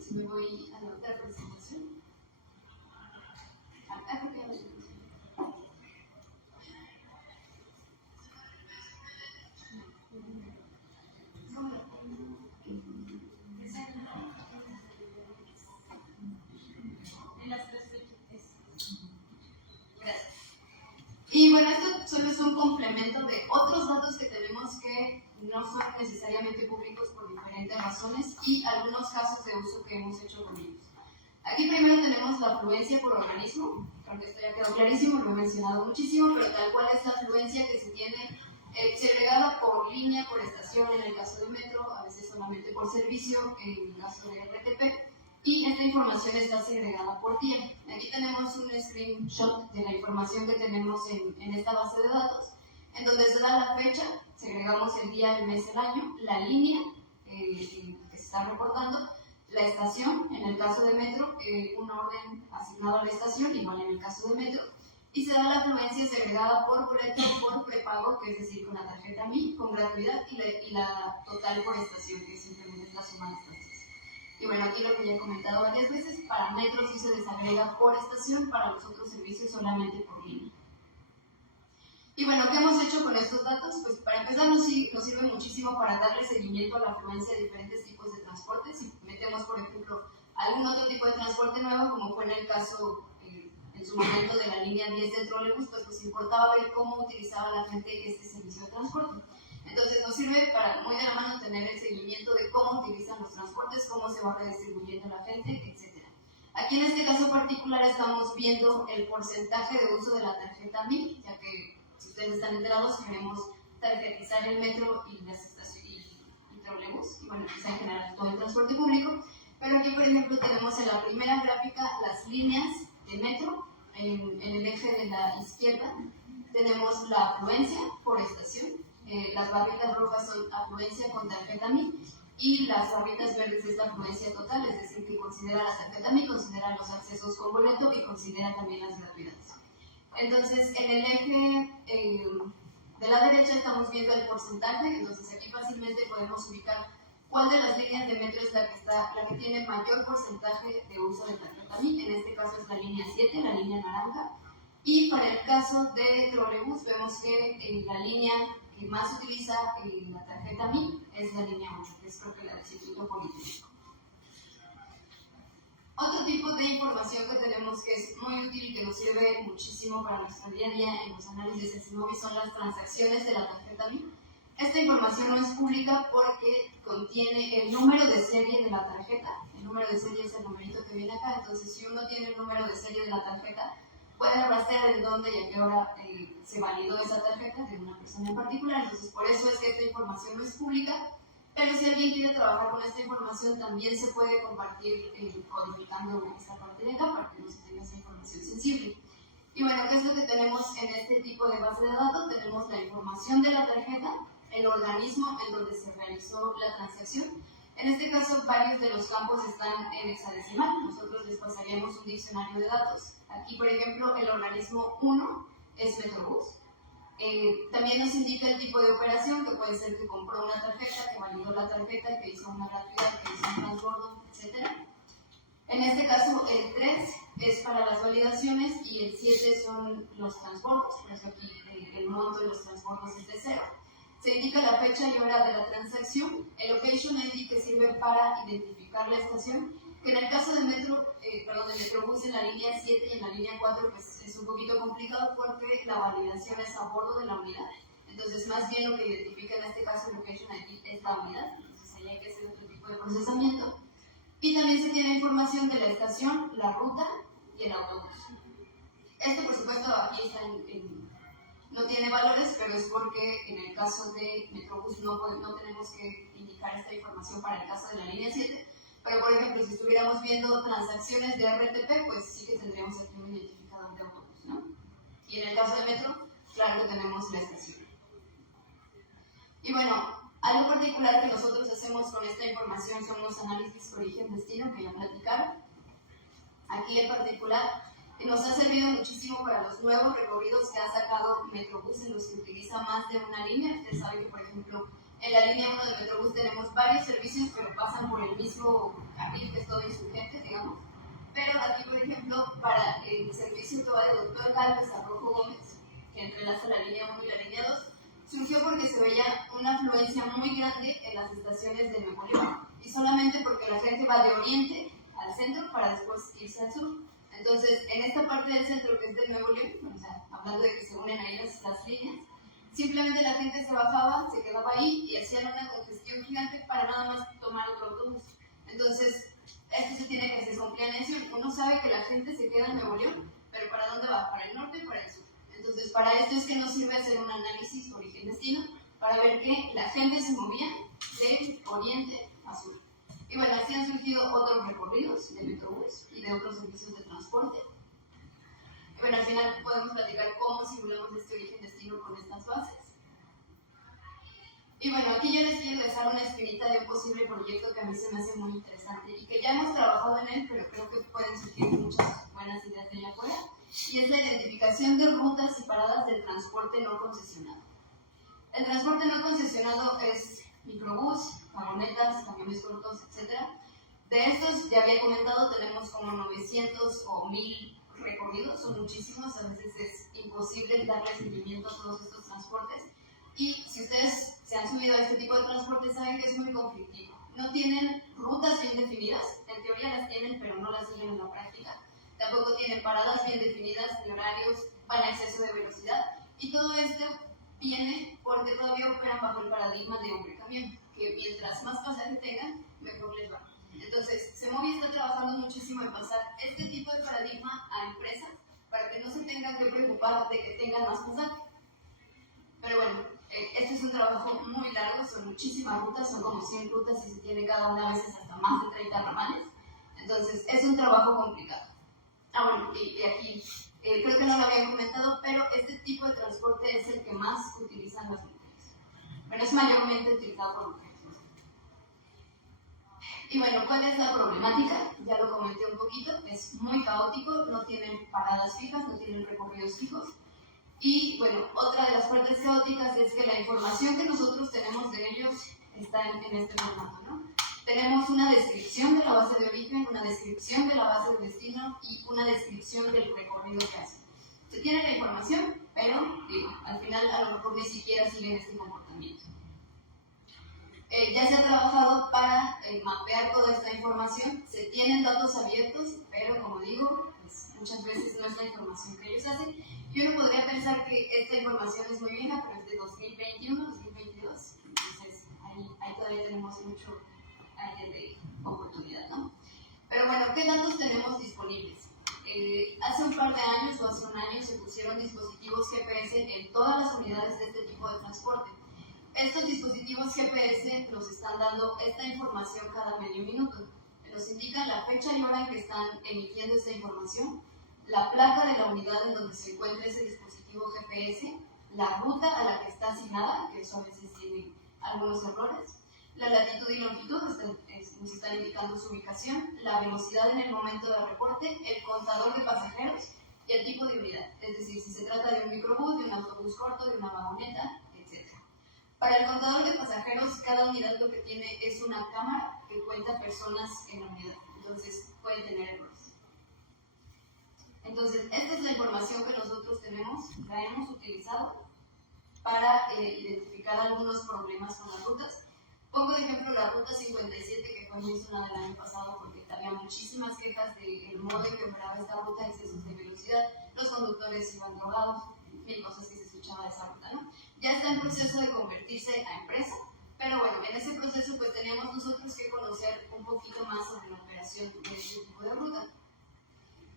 Si me voy a la otra presentación. Acá creo que ya lo tengo. Gracias. Y bueno, esto solo es un complemento de otros datos que tenemos que no son necesariamente públicos por diferentes razones y algunos casos de uso que hemos hecho con ellos. Aquí primero tenemos la afluencia por organismo, creo que esto ya quedó clarísimo, lo he mencionado muchísimo, pero tal cual es la afluencia que se tiene segregada por línea, por estación en el caso del metro, a veces solamente por servicio en el caso de RTP, y esta información está segregada por día. Aquí tenemos un screenshot de la información que tenemos en esta base de datos, en donde se da la fecha, segregamos el día, el mes, el año, la línea que se está reportando, la estación, en el caso de metro, un orden asignado a la estación, igual en el caso de metro, y se da la afluencia segregada por prepago, que es decir, con la tarjeta MI, con gratuidad, y la total por estación, que simplemente es la suma de estancias. Y bueno, aquí lo que ya he comentado varias veces, para metro sí se desagrega por estación, para los otros servicios solamente por línea. Y bueno, ¿qué hemos hecho con estos datos? Pues para empezar nos sirve muchísimo para darle seguimiento a la afluencia de diferentes tipos de transporte. Si metemos, por ejemplo, algún otro tipo de transporte nuevo, como fue en el caso en su momento de la línea 10 del trolebús, pues nos importaba ver cómo utilizaba la gente este servicio de transporte. Entonces nos sirve para muy de la mano tener el seguimiento de cómo utilizan los transportes, cómo se va redistribuyendo la gente, etc. Aquí en este caso particular estamos viendo el porcentaje de uso de la tarjeta MI, ya que si ustedes están enterados queremos tarjetizar el metro y las estaciones y trolebús, y bueno, pues en general todo el transporte público. Pero aquí, por ejemplo, tenemos en la primera gráfica las líneas de metro. En el eje de la izquierda tenemos la afluencia por estación. Las barritas rojas son afluencia con tarjeta MI y las barritas verdes es la afluencia total, es decir, que considera la tarjeta MI, considera los accesos con boleto y considera también las gratuidades. Entonces, en el eje de la derecha estamos viendo el porcentaje, entonces aquí fácilmente podemos ubicar cuál de las líneas de metro es la que tiene mayor porcentaje de uso de tarjeta MI. En este caso es la línea 7, la línea naranja. Y para el caso de trolebús vemos que la línea que más utiliza la tarjeta MI es la línea 8, que es creo que la del Instituto Político. Otro tipo de información que tenemos creemos que es muy útil y que nos sirve muchísimo para nuestro día a día en los análisis de CESMOVI son las transacciones de la tarjeta MIN. Esta información no es pública porque contiene el número de serie de la tarjeta. El número de serie es el numerito que viene acá, entonces si uno tiene el número de serie de la tarjeta, puede rastrear en dónde y a qué hora se validó esa tarjeta de una persona en particular. Entonces, por eso es que esta información no es pública, pero si alguien quiere trabajar con esta información, también se puede compartir codificando esta parte de acá para que no se tenga esa información sensible. Y bueno, ¿qué es lo que tenemos en este tipo de base de datos? Tenemos la información de la tarjeta, el organismo en donde se realizó la transacción. En este caso, varios de los campos están en hexadecimal. Nosotros les pasaríamos un diccionario de datos. Aquí, por ejemplo, el organismo 1 es Metrobús. También nos indica el tipo de operación, que puede ser que compró una tarjeta, que validó la tarjeta, que hizo una gratuidad, que hizo un transbordo, etc. En este caso, el 3 es para las validaciones y el 7 son los transbordos. Por eso aquí el monto de los transbordos es de 0. Se indica la fecha y hora de la transacción, el location ID que sirve para identificar la estación, que en el caso de Metrobús en la línea 7 y en la línea 4 pues es un poquito complicado porque la validación es a bordo de la unidad. Entonces, más bien lo que identifica en este caso el location ID es la unidad, entonces ahí hay que hacer otro tipo de procesamiento. Y también se tiene información de la estación, la ruta y el autobús. Esto, por supuesto, aquí está no tiene valores, pero es porque en el caso de Metrobús no tenemos que indicar esta información para el caso de la línea 7. Pero, por ejemplo, si estuviéramos viendo transacciones de RTP, pues sí que tendríamos aquí un identificador de autobús, ¿no? Y en el caso de Metro, claro que tenemos la estación. Y bueno, algo particular que nosotros hacemos con esta información son los análisis origen-destino que ya platicaron. Aquí en particular nos ha servido muchísimo para los nuevos recorridos que ha sacado Metrobús en los que utiliza más de una línea. Ustedes saben que, por ejemplo, en la línea 1 de Metrobús tenemos varios servicios, pero pasan por el mismo carril que es todo insurgente, digamos. Pero aquí, por ejemplo, para el servicio que va de Doctor Galvez a Rojo Gómez, que entrelaza la línea 1 y la línea 2, surgió porque se veía una afluencia muy grande en las estaciones de Nuevo León, y solamente porque la gente va de oriente al centro para después irse al sur. Entonces, en esta parte del centro que es de Nuevo León, o sea, hablando de que se unen ahí las líneas, simplemente la gente se bajaba, se quedaba ahí y hacían una congestión gigante para nada más tomar otro autobús. Entonces, esto se tiene que hacer con planeación. Uno sabe que la gente se queda en Nuevo León, pero ¿para dónde va? Para el norte y para el sur. Entonces, para esto es que nos sirve hacer un análisis origen-destino para ver que la gente se movía de oriente a sur. Y bueno, así han surgido otros recorridos de Metrobús y de otros servicios de transporte. Y bueno, al final podemos platicar cómo simulamos este origen-destino con estas bases. Y bueno, aquí yo les quiero dejar una espinita de un posible proyecto que a mí se me hace muy interesante y que ya hemos trabajado en él, pero creo que pueden surgir muchas buenas ideas de allá afuera. Y es la identificación de rutas y paradas del transporte no concesionado. El transporte no concesionado es microbús, vagonetas, camiones cortos, etc. De estos, ya había comentado, tenemos como 900 o 1000 recorridos, son muchísimos, a veces es imposible darle seguimiento a todos estos transportes. Y si ustedes se han subido a este tipo de transporte, saben que es muy conflictivo. No tienen rutas bien definidas, en teoría las tienen, pero no las siguen en la práctica. Tampoco tienen paradas bien definidas de horarios, van a exceso de velocidad. Y todo esto viene porque todavía operan bajo el paradigma de hombre-camión, que mientras más pasajes tengan, mejor les va. Entonces, CESMOVI está trabajando muchísimo en pasar este tipo de paradigma a empresas para que no se tengan que preocupar de que tengan más pasajes. Pero bueno, este es un trabajo muy largo, son muchísimas rutas, son como 100 rutas y se tiene cada una a veces hasta más de 30 ramales. Entonces, es un trabajo complicado. Bueno, y aquí creo que no lo había comentado, pero este tipo de transporte es el que más utilizan las mujeres. Pero es mayormente utilizado por mujeres. Y bueno, ¿cuál es la problemática? Ya lo comenté un poquito, es muy caótico, no tienen paradas fijas, no tienen recorridos fijos. Y bueno, otra de las partes caóticas es que la información que nosotros tenemos de ellos está en este formato, ¿no? Tenemos una descripción de la base de origen, una descripción de la base de destino y una descripción del recorrido que hacen. Se tiene la información, pero digo, al final a lo mejor ni siquiera siguen este comportamiento. Ya se ha trabajado para mapear toda esta información, se tienen datos abiertos, pero como digo, pues, muchas es la información que ellos hacen. Y uno podría pensar que esta información es muy vieja, pero es de 2021, 2022, entonces ahí todavía tenemos mucho área de oportunidad, ¿no? Pero bueno, ¿qué datos tenemos disponibles? Hace un par de años o hace un año se pusieron dispositivos GPS en todas las unidades de este tipo de transporte. Estos dispositivos GPS nos están dando esta información cada medio minuto. Nos indican la fecha y hora en que están emitiendo esta información, la placa de la unidad en donde se encuentra ese dispositivo GPS, la ruta a la que está asignada, que eso a veces tiene algunos errores, la latitud y longitud, nos están indicando su ubicación, la velocidad en el momento de reporte, el contador de pasajeros y el tipo de unidad, es decir, si se trata de un microbús, de un autobús corto, de una vagoneta, etc. Para el contador de pasajeros, cada unidad lo que tiene es una cámara que cuenta personas en la unidad, entonces puede tener errores. Entonces, esta es la información que nosotros la hemos utilizado para identificar algunos problemas con las rutas. Pongo de ejemplo la ruta 57 que fue mencionada el año pasado porque había muchísimas quejas del modo en que operaba esta ruta, excesos de velocidad, los conductores iban drogados, mil cosas que se escuchaban de esa ruta, ¿no? Ya está en proceso de convertirse a empresa, pero bueno, en ese proceso pues teníamos nosotros que conocer un poquito más sobre la operación de este tipo de ruta.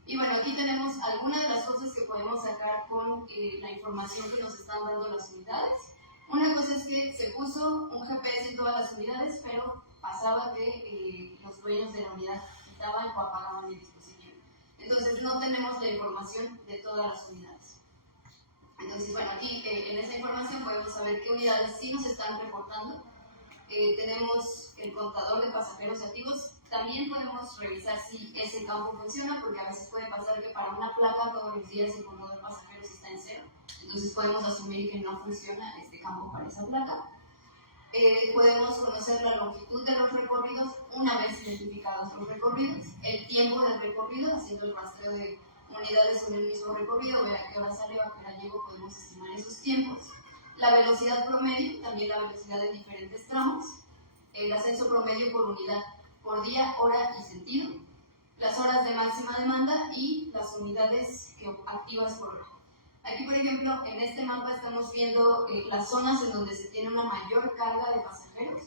Y bueno, aquí tenemos algunas de las cosas que podemos sacar con la información que nos están dando las unidades. Una cosa es que se puso un GPS en todas las unidades, pero pasaba que los dueños de la unidad quitaban o apagaban el dispositivo. Entonces no tenemos la información de todas las unidades. Entonces, bueno, aquí en esa información podemos saber qué unidades sí nos están reportando. Tenemos el contador de pasajeros activos. También podemos revisar si ese campo funciona, porque a veces puede pasar que para una placa todos los días el contador de pasajeros está en cero. Entonces podemos asumir que no funciona este campo para esa placa. Podemos conocer la longitud de los recorridos una vez identificados los recorridos, el tiempo del recorrido, haciendo el rastreo de unidades en el mismo recorrido, ver a qué hora sale o a qué hora llego, podemos estimar esos tiempos. La velocidad promedio, también la velocidad en diferentes tramos, el ascenso promedio por unidad, por día, hora y sentido, las horas de máxima demanda y las unidades activas por hora. Aquí, por ejemplo, en este mapa estamos viendo las zonas en donde se tiene una mayor carga de pasajeros,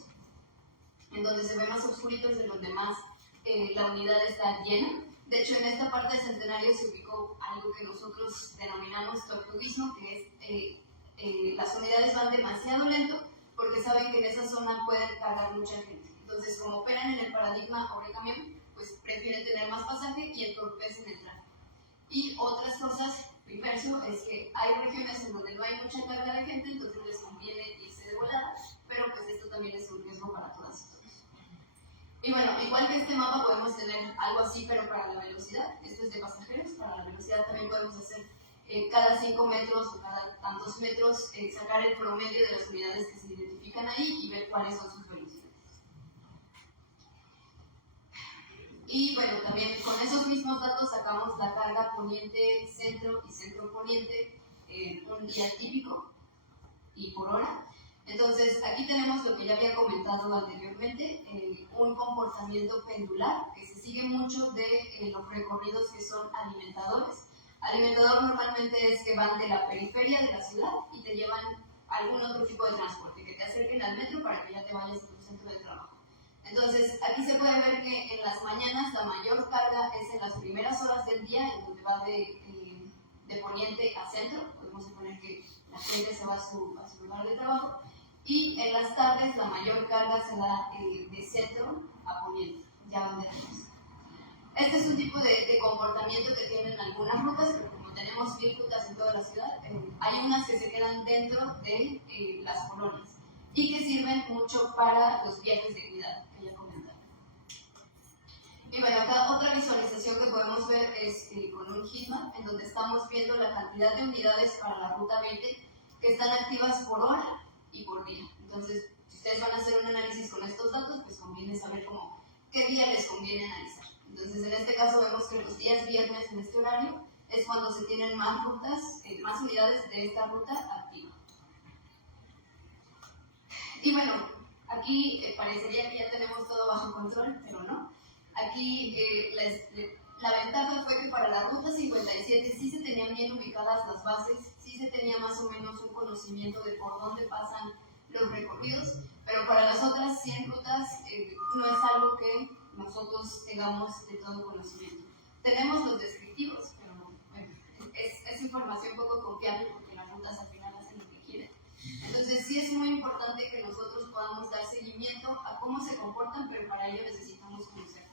en donde se ve más oscurito es en donde más la unidad está llena. De hecho, en esta parte de Centenario se ubicó algo que nosotros denominamos tortuguismo, que es las unidades van demasiado lento porque saben que en esa zona pueden cargar mucha gente. Entonces, como operan en el paradigma obre camión, pues prefieren tener más pasaje y entorpecen el tráfico. Y otras cosas, primero, es que hay regiones en donde no hay mucha carga de gente, entonces les conviene irse de volada, pero pues esto también es un riesgo para todas y todos. Y bueno, igual que este mapa podemos tener algo así, pero para la velocidad. Esto es de pasajeros. Para la velocidad también podemos hacer cada 5 metros o cada tantos metros, sacar el promedio de las unidades que se identifican ahí y ver cuáles son sus velocidades. Y bueno, también con esos mismos datos sacamos la carga poniente, centro y centro poniente un día típico y por hora. Entonces, aquí tenemos lo que ya había comentado anteriormente, un comportamiento pendular que se sigue mucho de los recorridos que son alimentadores. Alimentador normalmente es que van de la periferia de la ciudad y te llevan algún otro tipo de transporte, que te acerquen al metro para que ya te vayas a tu centro de trabajo. Entonces, aquí se puede ver que en las mañanas la mayor carga es en las primeras horas del día, en donde va de poniente a centro. Podemos suponer que la gente se va a su lugar de trabajo. Y en las tardes la mayor carga se da de centro a poniente, ya donde vamos. Este es un tipo de comportamiento que tienen algunas rutas, pero como tenemos 1000 rutas en toda la ciudad, hay unas que se quedan dentro de las colonias y que sirven mucho para los viajes de cuidado, que ya comentaba. Y bueno, acá otra visualización que podemos ver es con un heatmap, en donde estamos viendo la cantidad de unidades para la ruta 20 que están activas por hora y por día. Entonces, si ustedes van a hacer un análisis con estos datos, pues conviene saber qué día les conviene analizar. Entonces, en este caso vemos que los días viernes en este horario es cuando se tienen más rutas, más unidades de esta ruta activa. Y bueno, aquí parecería que ya tenemos todo bajo control, pero no. Aquí la ventaja fue que para la ruta 57 bien ubicadas las bases, sí se tenía más o menos un conocimiento de por dónde pasan los recorridos, pero para las otras 100 rutas no es algo que nosotros tengamos de todo conocimiento. Tenemos los descriptivos, pero bueno, es información poco confiable porque las rutas al final hacen lo que quieren. Entonces sí es muy importante que nosotros podamos dar seguimiento a cómo se comportan, pero para ello necesitamos conocerlos.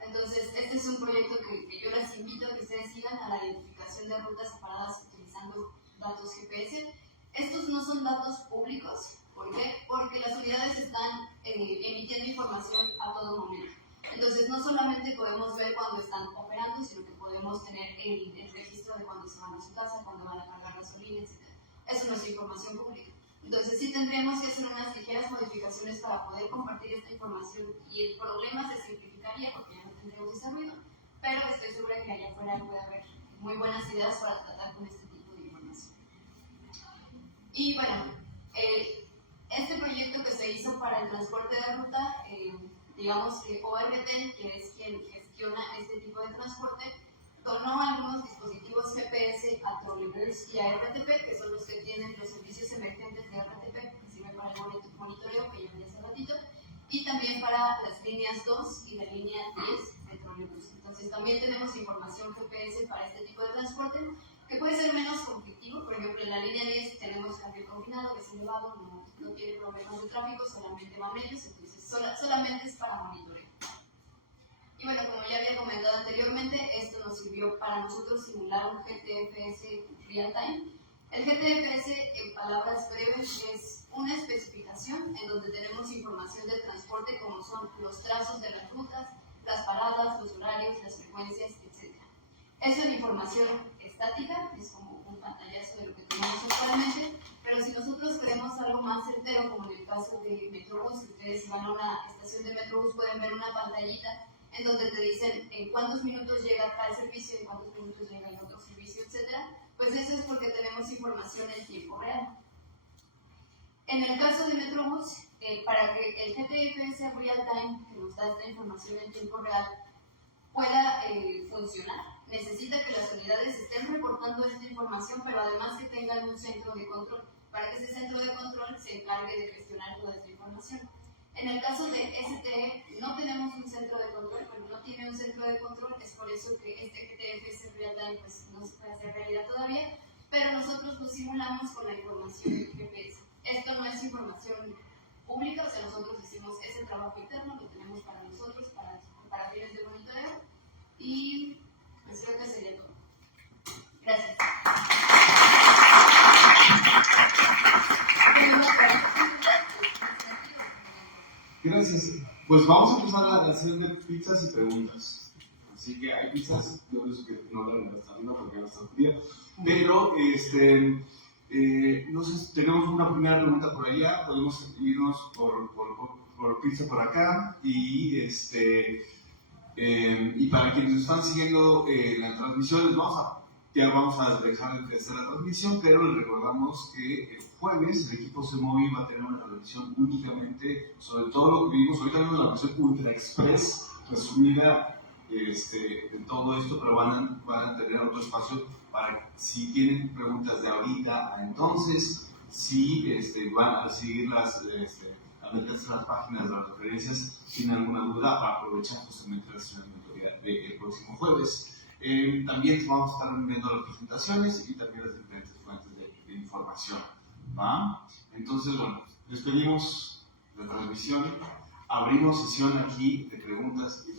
Entonces este es un proyecto que yo les invito a que ustedes sigan, a la identificación de rutas separadas utilizando datos GPS. Estos no son datos públicos. ¿Por qué? Porque las unidades están emitiendo información a todo momento. Entonces no solamente podemos ver cuando están operando, sino que podemos tener el registro de cuando se van a su casa, cuando van a cargar gasolina, etc. Eso no es información pública. Entonces sí tendremos que hacer unas ligeras modificaciones para poder compartir esta información y el problema se simplificaría porque ya no tendríamos ese ruido, pero estoy segura que allá afuera puede haber muy buenas ideas para tratar con este tipo de información. Y bueno, este proyecto que se hizo para el transporte de ruta, digamos que ORT, que es quien gestiona este tipo de transporte, donó algunos dispositivos GPS a Trolleybus y a RTP, que son los que tienen los servicios emergentes de RTP, que sirven para el monitoreo que ya vi hace ratito, y también para las líneas 2 y la línea 10 de Trolleybus. Entonces también tenemos información GPS para este tipo de transporte, que puede ser menos conflictivo. Por ejemplo, en la línea 10 tenemos carril confinado, que es elevado, no tiene problemas de tráfico, solamente van ellos, entonces solamente es para monitoreo. Y bueno, como ya había comentado anteriormente, esto nos sirvió para nosotros simular un GTFS real time. El GTFS, en palabras breves, es una especificación en donde tenemos información del transporte como son los trazos de las rutas, las paradas, los horarios, las frecuencias, etc. Eso es información estática, es como un pantallazo de lo que tenemos actualmente, pero si nosotros queremos algo más certero, como en el caso de Metrobús, si ustedes van a una estación de Metrobús pueden ver una pantallita en donde te dicen en cuántos minutos llega tal servicio, en cuántos minutos llega el otro servicio, etc. Pues eso es porque tenemos información en tiempo real. En el caso de Metrobús, para que el GTFS Real Time, que nos da esta información en tiempo real, pueda funcionar, necesita que las unidades estén reportando esta información, pero además que tengan un centro de control, para que ese centro de control se encargue de gestionar toda esta información. En el caso de STE, no tenemos un centro de control, pero no tiene un centro de control, es por eso que este GTFS Real Time pues, no se puede hacer realidad todavía, pero nosotros lo simulamos con la información del GPS. Esto no es información pública, o sea, nosotros hicimos ese trabajo interno, lo tenemos para nosotros, para fines de monitoreo, y pues creo que sería todo. Gracias. Gracias. Pues vamos a empezar a hacer de pizzas y preguntas. Así que hay pizzas, yo pienso que no van a gastar una porque ya está fría. Pero, no sé, tenemos una primera pregunta por allá, podemos irnos por pizza por acá y para quienes nos están siguiendo la transmisión, ya vamos a dejar de hacer la transmisión, pero les recordamos que el jueves el equipo CEMOVI va a tener una transmisión únicamente sobre todo lo que vimos. Ahorita vimos la versión Ultra Express resumida de todo esto, pero van a tener otro espacio para si tienen preguntas de ahorita a entonces, si van a seguir a meterse en las páginas de las referencias sin alguna duda, para aprovechar justamente la sesión del próximo jueves. También vamos a estar viendo las presentaciones y también las diferentes fuentes de información, ¿va? Entonces, bueno, despedimos la transmisión, abrimos sesión aquí de preguntas y